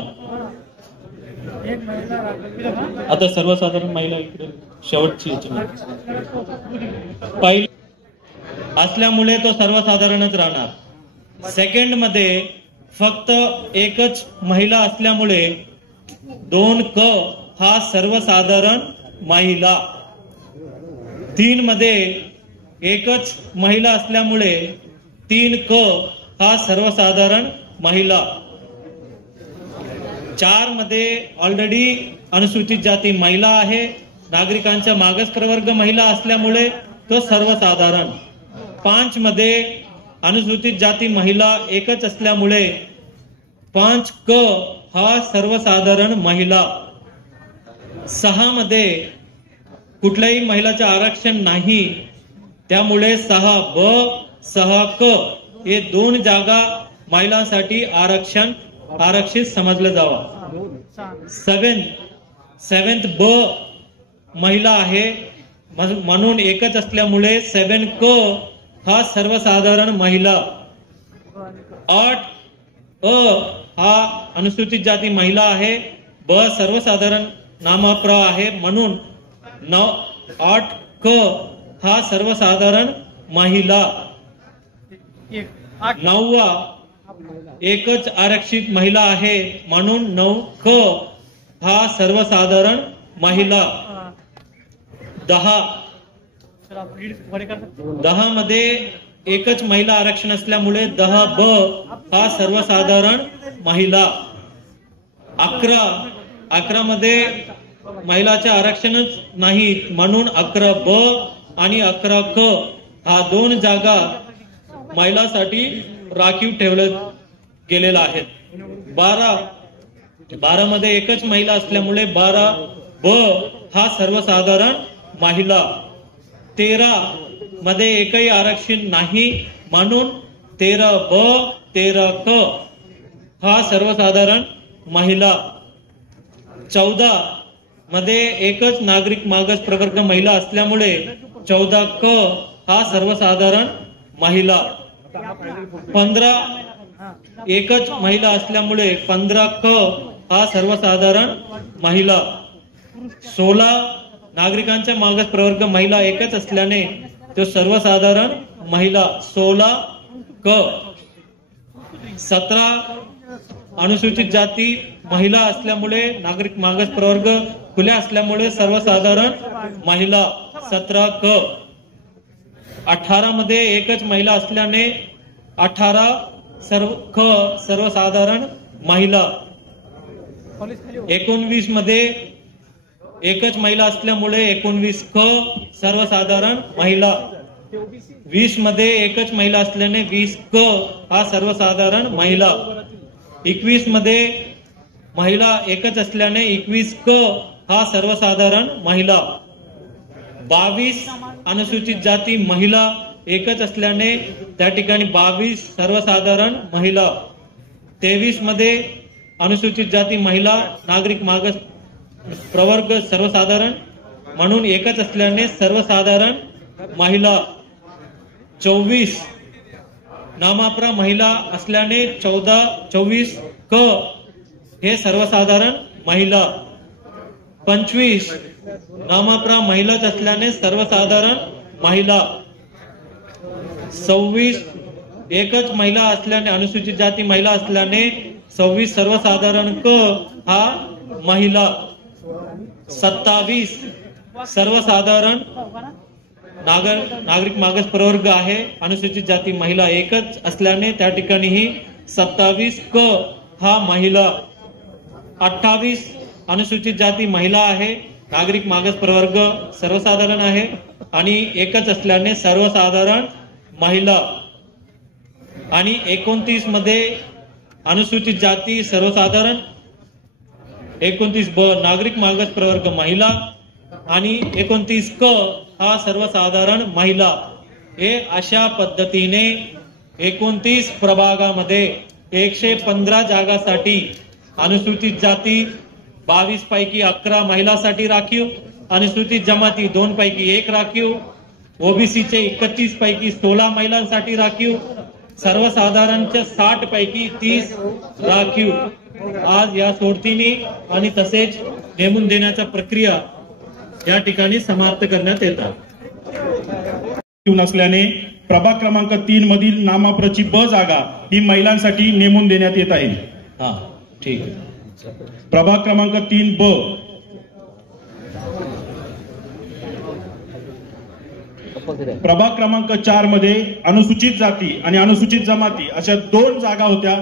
आता सर्वसाधारण महिला इकडे शेवटची पहिली असल्यामुळे तो सर्वसाधारणच राहणार. सेकंड मध्ये फक्त एकच महिला असल्यामुळे 2 क हा सर्वसाधारण महिला. 3 मध्ये एकच महिला असल्यामुळे 3 क हा सर्वसाधारण महिला. 4 मध्ये ऑलरेडी अनुसूचित जाती महिला आहे, नागरिकांचा मागास प्रवर्ग महिला असल्यामुळे तो सर्वसाधारण. 5 मध्ये अनुसूचित जाती महिला एकच असल्यामुळे 5 क हा सर्वसाधारण महिला. 6 मध्ये कुठल्याही महिलाचे आरक्षण नाही, त्यामुळे 6 ब 6 क हे 2 जागा महिलांसाठी आरक्षित समजलं जावं. 7th ब महिला आहे म्हणून एकच असल्यामुळे 7 क हा सर्वसाधारण महिला. 8 अ हा अनुसूचित जाती महिला आहे, ब सर्वसाधारण नामप्र आहे म्हणून 8 क हा सर्वसाधारण महिला. 9वा एकच आरक्षित महिला आहे म्हणून 9 क हा सर्वसाधारण महिला. 10 मध्ये एकच महिला आरक्षण असल्यामुळे 10 ब हा सर्वसाधारण महिला. 11 मध्ये महिलाचे आरक्षणच नाही म्हणून 11 ब आणि 11 क हा 2 जागा महिलांसाठी राखीव ठेवलं गेलेला आहे. 12 मध्ये एकच महिला असल्यामुळे 12 ब हा सर्वसाधारण महिला. 13 मध्ये एकही आरक्षण नाही म्हणून 13 ब 13 क हा सर्वसाधारण महिला. 14 मध्ये एकच नागरिक मागास प्रवर्ग महिला असल्यामुळे 14 क हा सर्वसाधारण महिला. 15 एकच महिला असल्यामुळे 15 क हा सर्वसाधारण महिला. 16 नागरिकांचा मागास प्रवर्ग महिला एकच असल्याने तो सर्वसाधारण महिला 16 क. 17 अनुसूचित जाती महिला असल्यामुळे नागरिक मागास प्रवर्ग खुल्या असल्यामुळे सर्वसाधारण महिला 17 क. 18 मध्ये एकच महिला असल्याने 18 सर्वसाधारण महिला. 19 मध्ये एकच महिला असल्यामुळे 19 क सर्वसाधारण महिला. 20 मध्ये एकच महिला असल्याने 20 क हा सर्वसाधारण महिला. 21 मध्ये महिला एकच असल्याने 21 क हा सर्वसाधारण महिला. 22 अनुसूचित जाती महिला एकच असल्याने त्या ठिकाणी 22 सर्वसाधारण महिला. 23 मध्ये अनुसूचित जाती महिला नागरिक मागास प्रवर्ग सर्वसाधारण म्हणून एकच असल्याने सर्वसाधारण महिला. 24 नामाप्र महिला असल्याने 24 क हे सर्वसाधारण महिला. 25 नामाप्र महिलाच असल्याने सर्वसाधारण महिला. 26 एकच महिला असल्याने अनुसूचित जाती महिला असल्याने 26 सर्वसाधारण क हा महिला. 27 सर्वसाधारण नागरिक मागास प्रवर्ग आहे, अनुसूचित जाती महिला एकच असल्याने त्या ठिकाणी ही 27 क हा महिला. 28 अनुसूचित जाती महिला आहे, नागरिक मागास प्रवर्ग सर्वसाधारण आहे आणि एकच असल्याने सर्वसाधारण महिला. आणि 29 मध्ये अनुसूचित जाती सर्वसाधारण, 29 ब नागरिक मागास प्रवर्ग महिला आणि 29 क हा सर्वसाधारण महिला. हे अशा पद्धतीने 29 प्रभागामध्ये 115 जागासाठी अनुसूचित जाती 22 पैकी 11 महिलांसाठी राखीव, अनुसूचित जमाती 2 पैकी 1 राखीव, ओबीसीचे 31 पैकी 16 महिलांसाठी राखीव, सर्वसाधारणच्या 60 पैकी 30 राखीव. आज या सोडतीने आणि तसेच नेमून देण्याच्या प्रक्रिया या ठिकाणी समाप्त करण्यात येतात. नसल्याने प्रभाग क्रमांक 3 मधील नामाप्रची ब जागा ही महिलांसाठी नेमून देण्यात येत आहे. हा ठीक. प्रभाग क्रमांक 3 ब प्रभाग क्रमांक 4 मध्ये अनुसूचित जाती आणि अनुसूचित जमाती अशा 2 जागा होत्या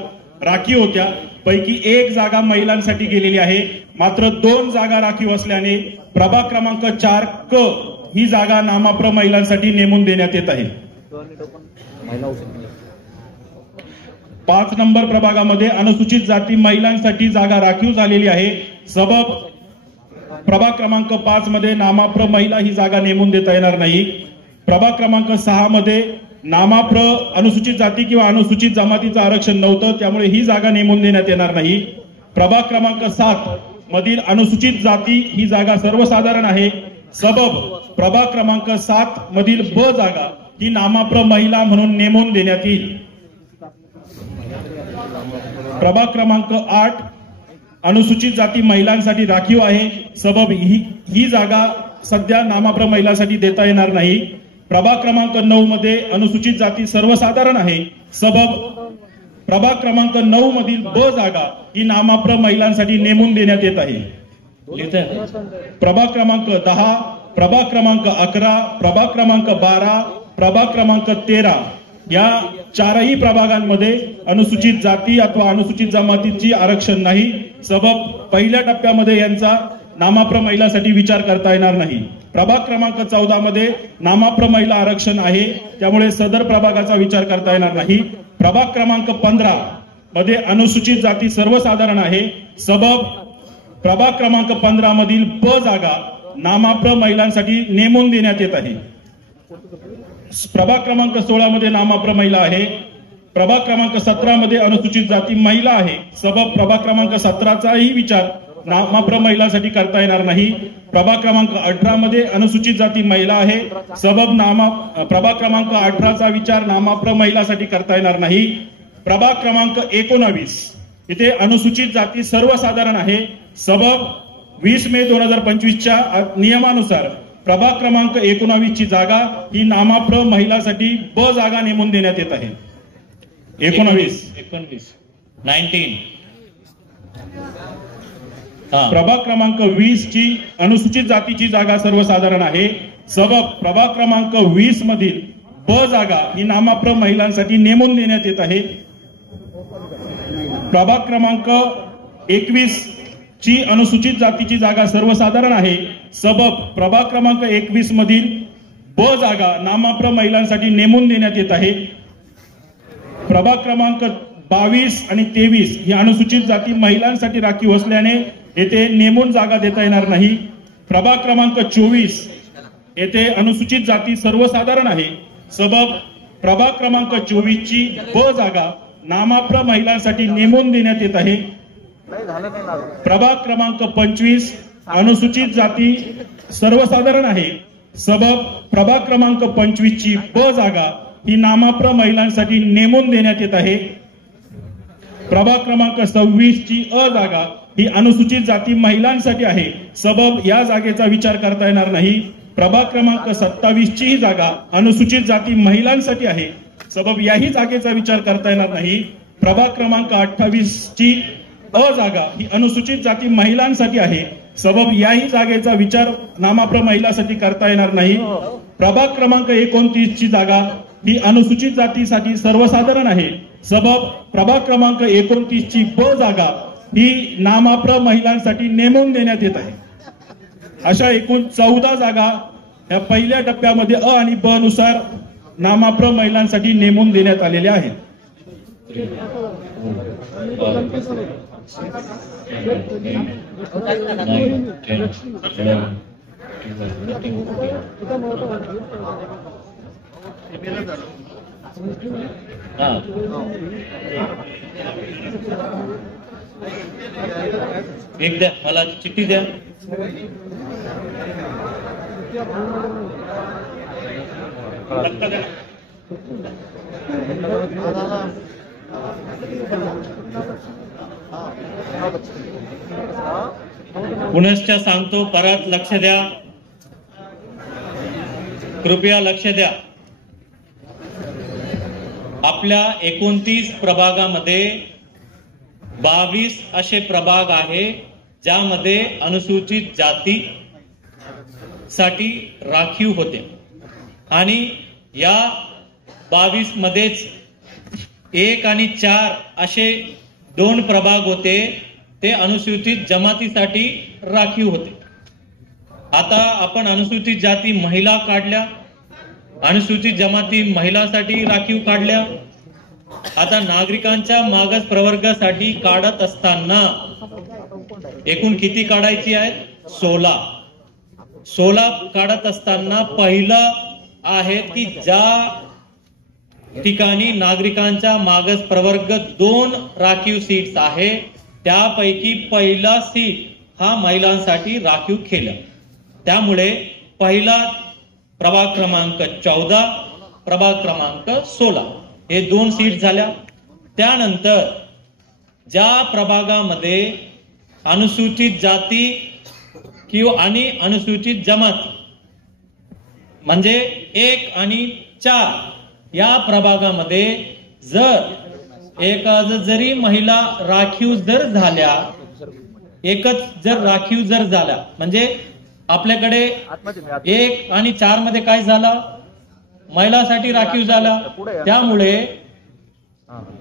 राखीव होत्या. पैकी 1 जागा महिलांसाठी गेलेली आहे. मात्र 2 जागा राखीव असल्याने प्रभाग क्रमांक 4 क ही जागा नामाप्र महिलांसाठी नेमून देण्यात येत आहे. 5 नंबर प्रभागामध्ये अनुसूचित जाती महिलांसाठी जागा राखीव झालेली आहे. सबब प्रभाग क्रमांक 5 मध्ये नामाप्र महिला ही जागा नेमून देता येणार नाही. प्रभाग क्रमांक 6 मध्ये नामाप्र अनुसूचित जाती किंवा अनुसूचित जमातीचं आरक्षण नव्हतं, त्यामुळे ही जागा नेमून देण्यात येणार नाही. प्रभाग क्रमांक 7 मधील अनुसूचित जाती ही जागा सर्वसाधारण आहे. सबब प्रभाग क्रमांक 7 मधील ब जागा ही नामाप्र महिला म्हणून नेमून देण्यात येईल. प्रभाग क्रमांक 8 अनुसूचित जाती महिलांसाठी राखीव आहे. सबब ही जागा सध्या नामाप्र महिलांसाठी देता येणार नाही. प्रभाग क्रमांक 9 मध्ये अनुसूचित जाती सर्वसाधारण आहे. सबब प्रभाग क्रमांक 9 मधील ब जागा ही नामाप्र महिलांसाठी नेमून देण्यात येत आहे. प्रभाग क्रमांक 10, प्रभाग क्रमांक 11, प्रभाग क्रमांक 12, प्रभाग क्रमांक 13 या 4ही प्रभागांमध्ये अनुसूचित जाती अथवा अनुसूचित जमातीची आरक्षण नाही. सबब पहिल्या टप्प्यामध्ये यांचा नामाप्र महिलांसाठी विचार करता येणार नाही. प्रभाग क्रमांक 14 मध्ये नामाप्र महिला आरक्षण आहे, त्यामुळे सदर प्रभागाचा विचार करता येणार नाही. प्रभाग क्रमांक 15 मध्ये अनुसूचित जाती सर्वसाधारण आहे. सबब प्रभाग क्रमांक 15 मधील प जागा नामाप्र महिलांसाठी नेमून देण्यात येत आहे. प्रभाग क्रमांक 16 मध्ये नामाप्र महिला आहे. प्रभाग क्रमांक 17 मध्ये अनुसूचित जाती महिला आहे. सबब प्रभाग क्रमांक 17चाही विचार नामाप्र महिलांसाठी करता येणार नाही. प्रभाग क्रमांक 18 मध्ये अनुसूचित जाती महिला आहे. सबब प्रभाग क्रमांक 18चा विचार नामाप्र महिलांसाठी करता येणार नाही. प्रभाग क्रमांक 19 इथे अनुसूचित जाती सर्वसाधारण आहे. सबब 20 मे 2025च्या नियमानुसार प्रभाग क्रमांक 19 ची जागा ही नामाप्र महिलांसाठी ब जागा नेमून देण्यात येत आहे. 19 प्रभाग क्रमांक 20 ची अनुसूचित जातीची जागा सर्वसाधारण आहे. सबब प्रभाग क्रमांक 20 मधील ब जागा ही नामाप्र महिलांसाठी नेमून देण्यात येत आहे. प्रभाग क्रमांक 21 ची अनुसूचित जातीची जागा सर्वसाधारण आहे. सबब प्रभाग क्रमांक 21 मधील ब जागा नामाप्र महिलांसाठी नेमून देण्यात येत आहे. प्रभाग क्रमांक 22 आणि 23 ही अनुसूचित जाती महिलांसाठी राखीव असल्याने येथे नेमून जागा देता येणार नाही. प्रभाग क्रमांक 24 येथे अनुसूचित जाती सर्वसाधारण आहे. सबब प्रभाग क्रमांक 24 ची ब जागा नामाप्र महिलांसाठी नेमून देण्यात येत आहे. प्रभाग क्रमांक 25 अनुसूचित जाती सर्वसाधारण आहे. सबब प्रभाग क्रमांक 25 ची ब जागा ही नामाप्र महिलांसाठी नेमून देण्यात येत आहे. प्रभाग क्रमांक 26 ची अ जागा ही अनुसूचित जाती महिलांसाठी आहे. सबब या जागेचा विचार करता येणार नाही. प्रभाग क्रमांक 27 ची ही जागा अनुसूचित जाती महिलांसाठी आहे. सबब याही जागेचा विचार करता येणार नाही. प्रभाग क्रमांक 28 ची अ जागा ही अनुसूचित जाती महिलांसाठी आहे. सबब याही जागेचा विचार नामाप्र महिलांसाठी करता येणार नाही. प्रभाग क्रमांक 29 ची जागा ही अनुसूचित जातीसाठी सर्वसाधारण आहे. सबब प्रभाग क्रमांक 29 ची ब जागा ही नामाप्र महिलांसाठी नेमून देण्यात येत आहे. अशा एकूण 14 जागा या पहिल्या टप्प्यामध्ये अ आणि ब नुसार नामाप्र महिलांसाठी नेमून देण्यात आलेल्या आहेत. एक द्या, मला चिठ्ठी द्या. पुनश्च सांगतो, परत लक्ष द्या, कृपया लक्ष द्या. आपल्या 29 प्रभागामध्ये 22 असे प्रभाग आहे ज्यामध्ये अनुसूचित जाती साठी राखीव होते आणि या 22 मध्येच 1 आणि 4 असे 2 प्रभाग होते ते अनुसूचित जमातीसाठी राखीव होते. आता आपण अनुसूचित जाती महिला काढल्या, अनुसूचित जमाती महिलांसाठी राखीव काढल्या. आता नागरिकांच्या मागास प्रवर्गासाठी काढत असताना एकूण किती काढायची आहेत? 16 काढत असताना पहिलं आहे की ज्या ठिकाणी नागरिकांच्या मागास प्रवर्ग 2 राखीव सीट्स आहे त्यापैकी पहिला सीट हा महिलांसाठी राखीव केलं. त्यामुळे पहिला प्रभाग क्रमांक 14, प्रभाग क्रमांक 16 हे 2 सीट झाल्या. त्यानंतर ज्या प्रभागामध्ये अनुसूचित जाती आणि अनुसूचित जमाती म्हणजे 1 आणि 4 या प्रभागामध्ये जरी महिला राखीव जर झाल्या, एकच जर राखीव जर झाल्या म्हणजे आपल्याकडे 1 आणि 4 मध्ये काय झालं? महिलांसाठी राखीव झाला. त्यामुळे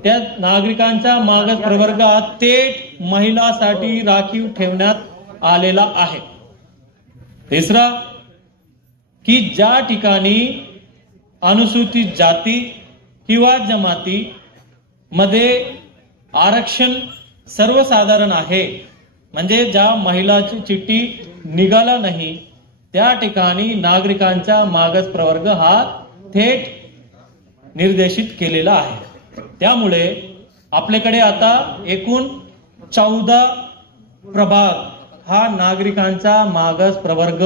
त्या नागरिकांच्या मागास प्रवर्गात थेट महिलांसाठी राखीव ठेवण्यात आलेला आहे. तिसरा की ज्या ठिकाणी अनुसूचित जाती किंवा जमाती मध्ये आरक्षण सर्वसाधारण आहे म्हणजे ज्या महिलाची चिठ्ठी निघाला नाही त्या ठिकाणी नागरिकांचा मागास प्रवर्ग हा थेट निर्देशित केलेला आहे. त्यामुळे आपल्याकडे आता एकूण 14 प्रभाग हा नागरिकांचा मागास प्रवर्ग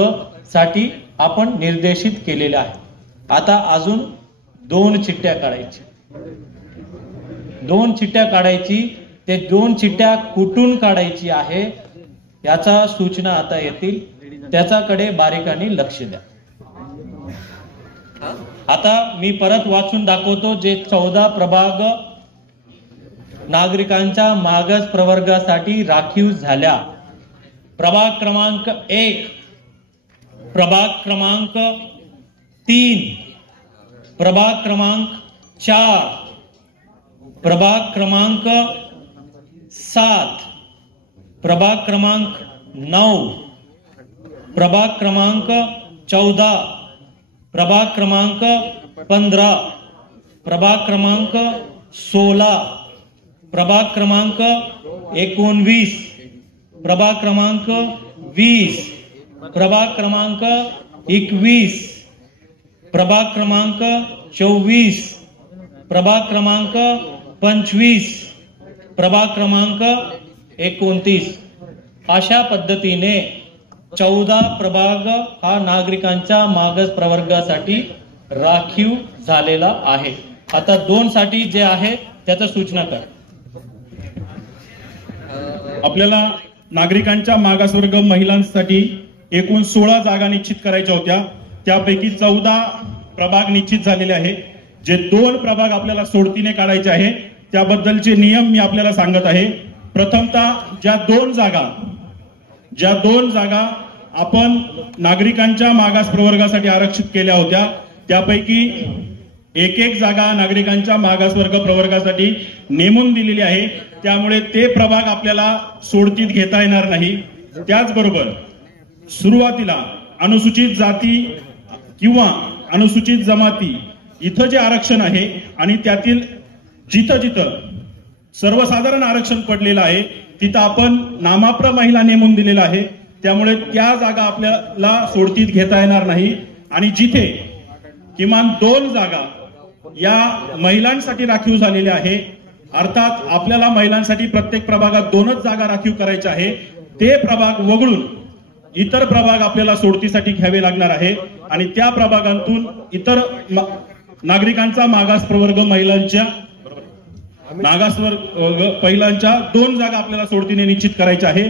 साठी आपण निर्देशित केलेला आहे. आता अजून 2 चिठ्ठ्या काढायची. 2 चिठ्ठ्या काढायची. ते 2 चिठ्ठ्या कुठून काढायची आहे याचा सूचना आता येतील, त्याच्याकडे बारीकाने लक्ष द्या. आता मी परत वाचून दाखवतो जे 14 प्रभाग नागरिकांच्या मागास प्रवर्गासाठी राखीव झाल्या. प्रभाग क्रमांक 1, प्रभाग क्रमांक 3, प्रभाग क्रमांक 4, प्रभाग क्रमांक 7, प्रभाग क्रमांक 9, प्रभाग क्रमांक 14, प्रभाग क्रमांक 15, प्रभाग क्रमांक 16, प्रभाग क्रमांक 19, प्रभाग क्रमांक 20, प्रभाग क्रमांक 21, प्रभाग क्रमांक 24, प्रभाग क्रमांक 25, प्रभाग क्रमांक 29 अशा पद्धतीने 14 प्रभाग हा नागरिकांच्या मागास प्रवर्गासाठी राखीव झालेला आहे. आता 2 साठी जे आहे त्याचा सूचना कर. आपल्याला नागरिकांच्या मागासवर्ग महिलांसाठी एकूण 16 जागा निश्चित करायच्या होत्या. त्यापैकी 14 प्रभाग निश्चित झालेले आहे. जे 2 प्रभाग आपल्याला सोडतीने काढायचे आहे त्याबद्दलचे नियम मी आपल्याला सांगत आहे. प्रथमतः ज्या 2 जागा आपण नागरिकांच्या मागास प्रवर्गासाठी आरक्षित केल्या होत्या त्यापैकी एक जागा नागरिकांच्या मागासवर्ग प्रवर्गासाठी नेमून दिलेली आहे. त्यामुळे ते प्रभाग आपल्याला सोडतीत घेता येणार नाही. त्याचबरोबर सुरुवातीला अनुसूचित जाती किंवा अनुसूचित जमाती इथं जे आरक्षण आहे आणि त्यातील जिथं सर्वसाधारण आरक्षण पडलेलं आहे तिथं आपण नामाप्र महिला नेमून दिलेला आहे. त्यामुळे त्या जागा आपल्याला सोडतीत घेता येणार नाही. आणि जिथे किमान 2 जागा या महिलांसाठी राखीव झालेल्या आहे, अर्थात आपल्याला महिलांसाठी प्रत्येक प्रभागात 2च जागा राखीव करायच्या आहे, ते प्रभाग वगळून इतर प्रभाग आपल्याला सोडतीसाठी घ्यावे लागणार आहे. आणि त्या प्रभागांतून इतर नागरिकांचा मागास प्रवर्ग महिलांच्या 2 जागा आपल्याला सोडतीने निश्चित करायच्या आहे.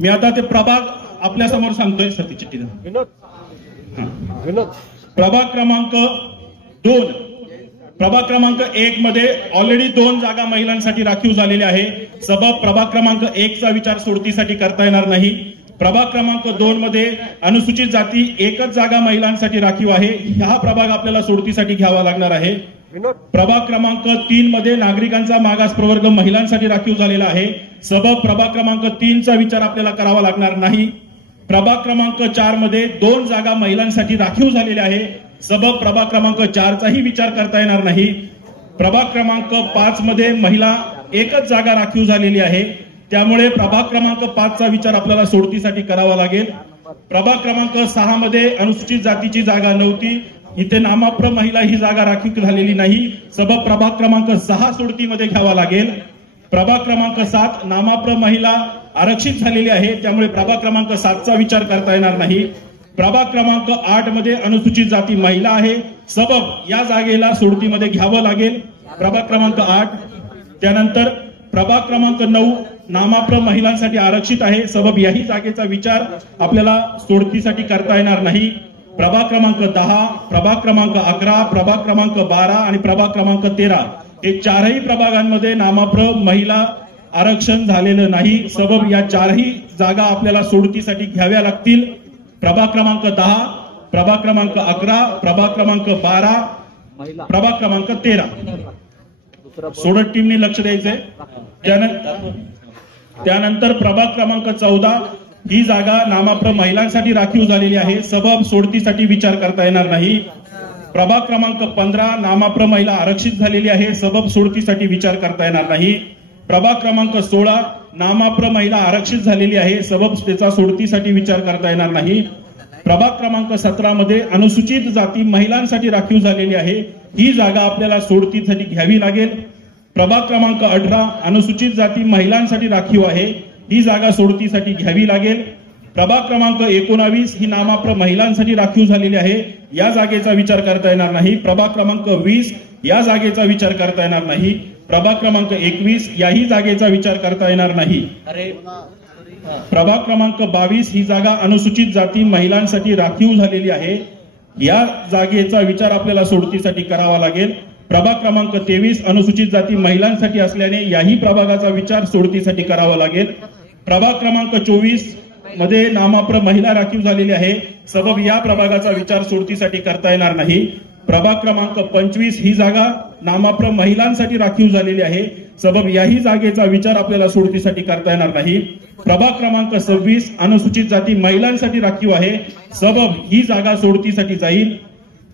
मी आता ते प्रभाग आपल्या समोर सांगतोय. सती चिठ्ठी प्रभाग क्रमांक 2, प्रभाग क्रमांक 1 मध्ये ऑलरेडी 2 जागा महिलांसाठी राखीव झालेल्या आहे. सबब प्रभाग क्रमांक 1 चा विचार सोडतीसाठी करता येणार नाही. प्रभाग क्रमांक 2 मध्ये अनुसूचित जाती 1च जागा महिलांसाठी राखीव आहे. हा प्रभाग आपल्याला सोडतीसाठी घ्यावा लागणार आहे. प्रभाग क्रमांक 3 मध्ये नागरिकांचा मागास प्रवर्ग महिलांसाठी राखीव झालेला आहे. सबब प्रभाग क्रमांक 3 चा विचार आपल्याला करावा लागणार नाही. प्रभाग क्रमांक 4 मध्ये 2 जागा महिलांसाठी राखीव झालेल्या आहे. सबब प्रभाग क्रमांक 4 चाही विचार करता येणार नाही. प्रभाग क्रमांक 5 मध्ये महिला एकच जागा राखीव झालेली आहे, त्यामुळे प्रभाग क्रमांक 5 चा विचार आपल्याला सोडतीसाठी करावा लागेल. प्रभाग क्रमांक 6 मध्ये अनुसूचित जातीची जागा नव्हती, इथे नामाप्र महिला ही जागा राखीव झालेली नाही. सबब प्रभाग क्रमांक 6 सोडतीमध्ये घ्यावा लागेल. प्रभाग क्रमांक 7 नामाप्र महिला आरक्षित झालेली आहे, त्यामुळे प्रभाग क्रमांक 7 चा विचार करता येणार नाही. प्रभाग क्रमांक 8 मध्ये अनुसूचित जाती महिला आहे, सबब या जागेला सोडतीमध्ये घ्यावं लागेल. प्रभाग क्रमांक 8 त्यानंतर प्रभाग क्रमांक 9 नामाप्र महिलांसाठी आरक्षित आहे, सबब याही जागेचा विचार आपल्याला सोडतीसाठी करता येणार नाही. प्रभाग क्रमांक 10, प्रभाग क्रमांक 11, प्रभाग क्रमांक 12 आणि प्रभाग क्रमांक 13 हे चारही प्रभागांमध्ये नामाप्र महिला आरक्षण झालेलं नाही, सबब या चारही जागा आपल्याला सोडतीसाठी घ्याव्या लागतील. प्रभाग क्रमांक 10, प्रभाग क्रमांक 11, प्रभाग क्रमांक 12, प्रभाग क्रमांक 13 सोडत टीमने लक्ष द्यायचंय. त्यानंतर प्रभाग क्रमांक 14 ही जागा नामाप्र महिलांसाठी राखीव झालेली आहे, सबब सोडतीसाठी विचार करता येणार नाही. प्रभाग क्रमांक 15 नामाप्र महिला आरक्षित झालेली आहे, सबब सोडतीसाठी विचार करता येणार नाही. प्रभाग क्रमांक 16 नामाप्र महिला आरक्षित झालेली आहे, सबब त्याचा सोडतीसाठी विचार करता येणार नाही. प्रभाग क्रमांक 17 मध्ये अनुसूचित जाती महिलांसाठी राखीव झालेली आहे, ही जागा आपल्याला सोडतीसाठी घ्यावी लागेल. प्रभाग क्रमांक 18 अनुसूचित जाती महिलांसाठी राखीव आहे, ही जागा सोडतीसाठी घ्यावी लागेल. प्रभाग क्रमांक 19 ही नामाप्र महिलांसाठी राखीव झालेली आहे, या जागेचा विचार करता येणार नाही. प्रभाग क्रमांक 20 या जागेचा विचार करता येणार नाही. प्रभाग क्रमांक 21 याही जागेचा विचार करता येणार नाही. प्रभाग क्रमांक 22 ही जागा अनुसूचित जाती महिलांसाठी राखीव झालेली आहे, या जागेचा विचार आपल्याला सोडतीसाठी करावा लागेल. प्रभाग क्रमांक 23 अनुसूचित जाती महिलांसाठी असल्याने याही प्रभागाचा विचार सोडतीसाठी करावा लागेल. प्रभाग क्रमांक 24 मध्ये नामाप्र महिला राखीव झालेली आहे, सबब या प्रभागाचा विचार सोडतीसाठी करता येणार नाही. प्रभाग क्रमांक 25 ही जागा नामाप्र महिलांसाठी राखीव झालेली आहे, सबब याही जागेचा विचार आपल्याला सोडतीसाठी करता येणार नाही. प्रभाग क्रमांक 26 अनुसूचित जाती महिलांसाठी राखीव आहे, सबब ही जागा सोडतीसाठी जाईल.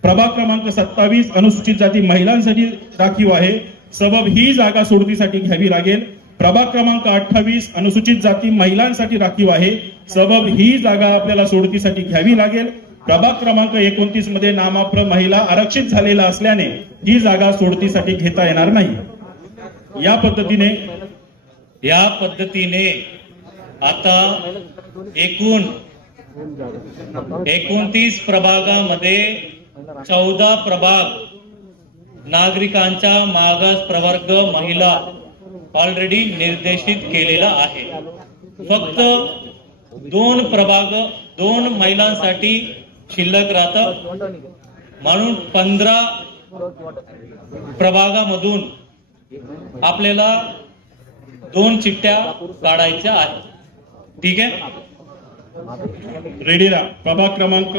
प्रभाग क्रमांक 27 अनुसूचित जाती महिलांसाठी राखीव आहे, सबब ही जागा सोडतीसाठी घ्यावी लागेल. प्रभाग क्रमांक 28 अनुसूचित जाती महिलांसाठी राखीव आहे, सबब ही जागा आपल्याला सोडतीसाठी घ्यावी लागेल. प्रभाग क्रमांक 29 मध्ये नामाप्र महिला आरक्षित झालेला असल्याने ही जागा सोडतीसाठी घेता येणार नाही. या पद्धतीने आता एकूण 29 प्रभागामध्ये 14 प्रभाग नागरिकांचा मागास प्रवर्ग महिला ऑलरेडी निर्देशित केलेला आहे. फक्त 2 प्रभाग 2 महिलांसाठी शिल्लक राहतं, म्हणून 15 प्रभागामधून आपल्याला 2 चिठ्ठ्या काढायच्या आहेत. ठीक आहे, रेडी राहा. प्रभाग क्रमांक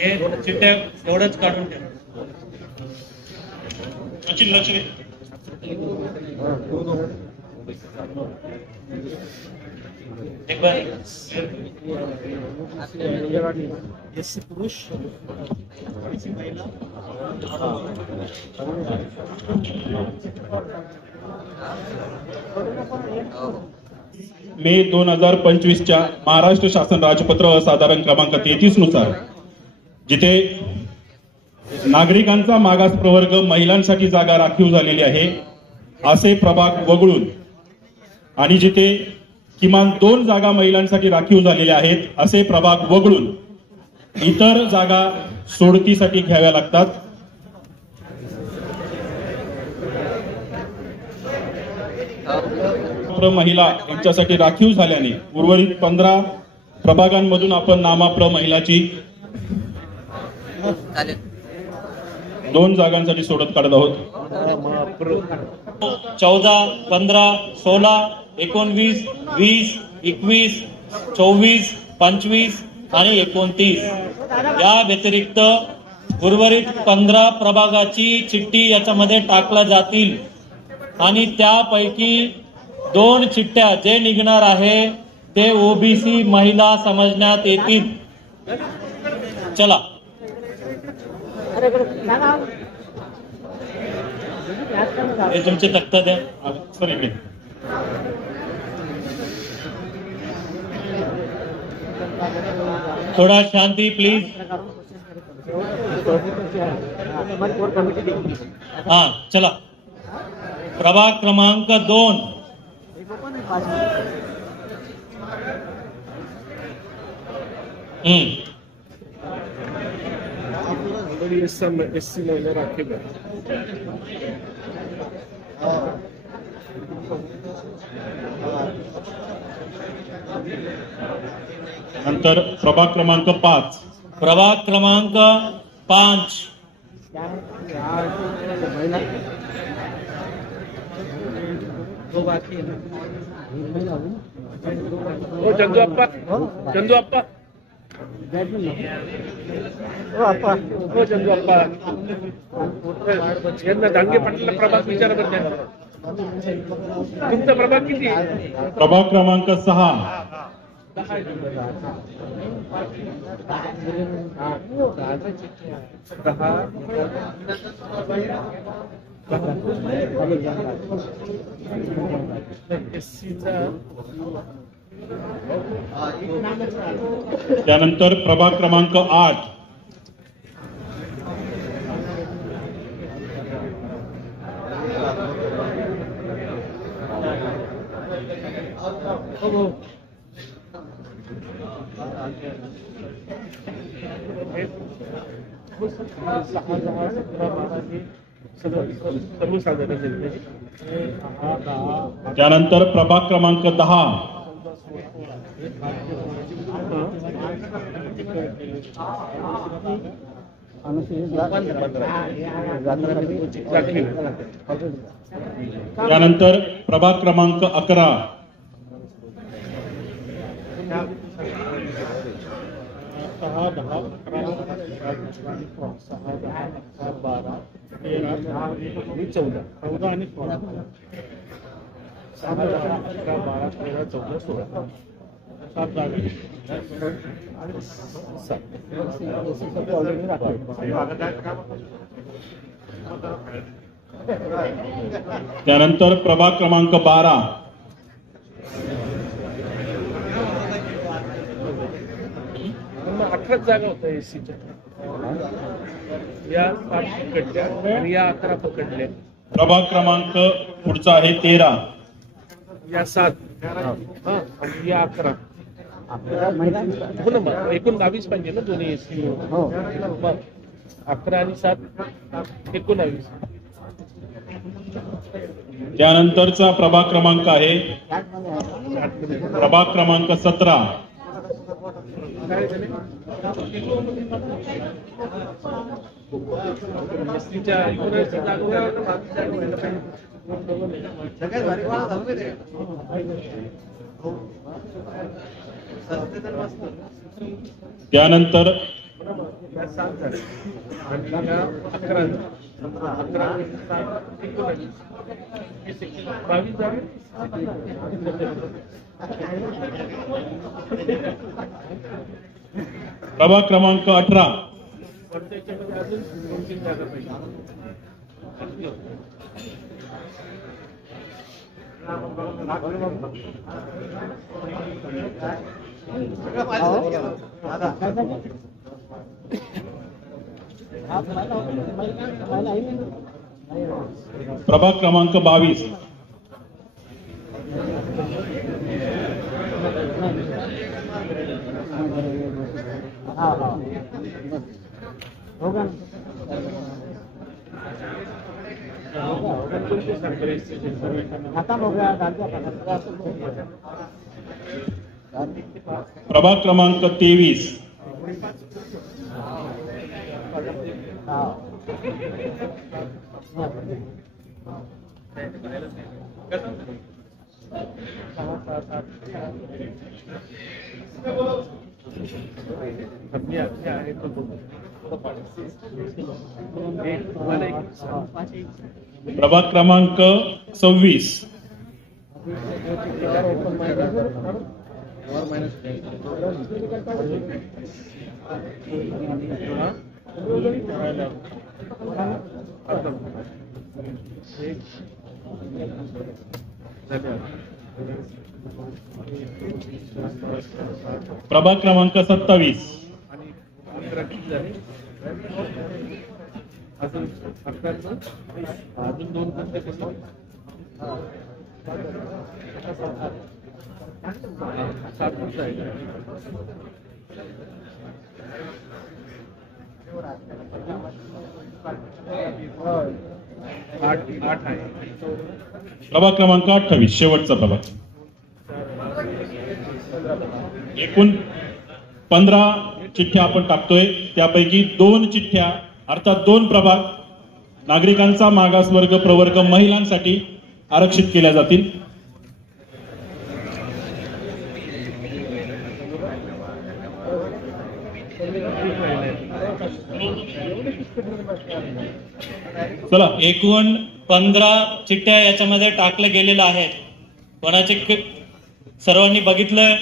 हे चिठ्ठ्या एवढंच काढून ठेवा. लक्ष दे. एक बार पुरुष मे 2025च्या महाराष्ट्र शासन राजपत्र साधारण क्रमांक 33 नुसार जिथे नागरिकांचा मागास प्रवर्ग महिलांसाठी जागा राखीव झालेली आहे असे प्रभाग वगळून आणि जिथे किमान 2 जागा महिलांसाठी राखीव झालेल्या आहेत असे प्रभाग वगळून इतर जागा सोडतीसाठी घ्याव्या लागतात. महिला यांच्यासाठी राखीव झाल्याने उर्वरित 15 प्रभागांमधून आपण नामाप्र महिलाची 2 जागांसाठी सोडत काढत आहोत. 14, 15, 16, 19, 20, 21, 24, 25 आणि 29 या व्यतिरिक्त उर्वरित 15 प्रभागाची चिठ्ठी याच्यामध्ये टाकल्या जातील आणि त्यापैकी 2 चिठ्ठ्या जे निघणार आहे ते ओबीसी महिला समजण्यात येतील. चला हे तुमचे तक्ता द्या. सर इकडे. थोडा शांती प्लीज. हा चला. प्रभाग क्रमांक 2. एससी महिला राखीव आहे. नंतर प्रभाग क्रमांक 5. प्रभाग क्रमांक 5. चंदू अप्पा, चंदू अप्पा, हो चंदू अप्पा, यांना डांगे पाटला प्रभाग विचारा बद्दल. तुमचा प्रभाग किती? प्रभाग क्रमांक 6. त्यानंतर प्रभाग क्रमांक 8. त्यानंतर प्रभाग क्रमांक 10. त्यानंतर प्रभाग क्रमांक 11. त्यानंतर प्रभाग क्रमांक 12. अठराच जागा होत्या एससीच्या. या 7 पकडल्या आणि या 11 पकडल्या. प्रभाग क्रमांक पुढचा आहे 13. या 7 आणि या 11. हो ना, मग एकूण 22 पाहिजे ना दोन्ही एससी. 11 आणि 7 19. त्यानंतरचा प्रभाग क्रमांक आहे प्रभाग क्रमांक 17. एससीच्या 19 जागा. त्यानंतर 22 प्रभाग क्रमांक 18. अजून 2-3 जागा पाहिजे. प्रभाग क्रमांक 22. प्रभाग क्रमांक 23. आहे तो बोलतो. प्रभाग क्रमांक 26 प्रभाग क्रमांक 27 आणि 15 किती झाले अजून 11 अजून 2 कोणते कोणते 7 कोणते आहे 8 आहे. प्रभाग क्रमांक 28 शेवटचा प्रभाग. एकूण 15 चिठ्ठ्या आपण टाकतोय, त्यापैकी 2 चिठ्ठ्या अर्थात 2 प्रभाग नागरिकांचा मागासवर्ग प्रवर्ग महिलांसाठी आरक्षित केल्या जातील. चला, एकूण 15 चिठ्ठ्या याच्यामध्ये टाकल्या गेलेल्या आहेत. कोणाचे सर्वांनी बघितलंय.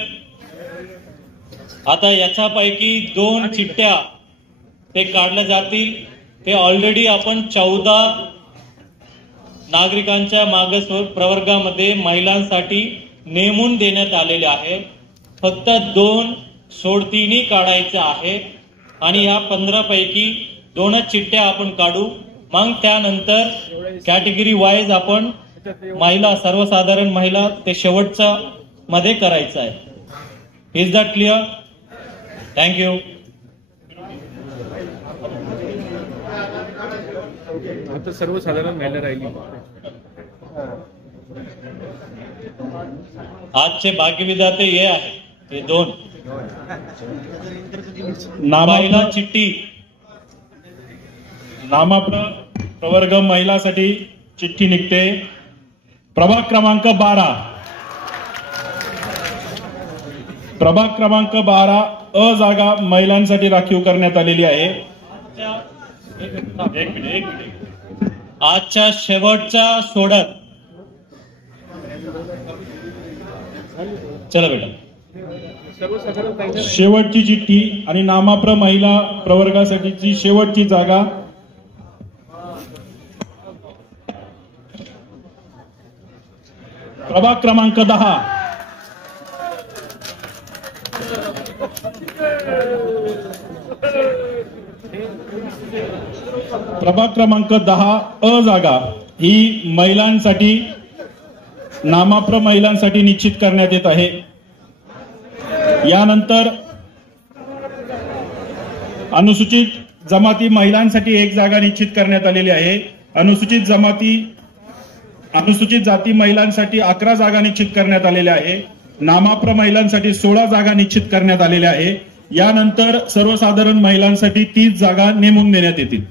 आता याच्यापैकी 2 चिठ्ठ्या ते काढल्या जातील. ते ऑलरेडी आपण 14 नागरिकांच्या मागास प्रवर्गामध्ये महिलांसाठी नेमून देण्यात आलेले आहे. फक्त 2 सोडतीने काढायचे आहे आणि या 15 पैकी 2च चिठ्ठ्या आपण काढू. मग त्यानंतर कॅटेगरी वाईज आपण महिला, सर्वसाधारण महिला ते शेवटच्या मध्ये करायचं आहे. Is that clear? थँक्यू. आता सर्वसाधारण महिला राहिली. आजचे बाकी विधाते हे आहे, ते 2 नामाला चिठ्ठी नामाप्र प्रवर्ग महिलासाठी चिठ्ठी निघते. प्रभाग क्रमांक 12 प्रभाग क्रमांक 12 अ जागा महिलांसाठी राखीव करण्यात आलेली आहे. एक मिनिट. आजच्या शेवटच्या सोडत. चला बेटा, सर्वसाधारण शेवटची चिठ्ठी आणि नामाप्र महिला प्रवर्गासाठीची शेवटची जागा प्रभाग क्रमांक 10 प्रभाग क्रमांक 10 अ जागा ही महिलांसाठी, नामाप्र महिलांसाठी निश्चित करण्यात येत आहे. यानंतर अनुसूचित जमाती महिलांसाठी 1 जागा निश्चित करण्यात आलेली आहे. अनुसूचित जाती महिलांसाठी 11 जागा निश्चित करण्यात आलेल्या आहे. नामाप्र महिलांसाठी 16 जागा निश्चित करण्यात आलेल्या आहे. यानंतर सर्वसाधारण महिलांसाठी 30 जागा नेमून देण्यात येतील.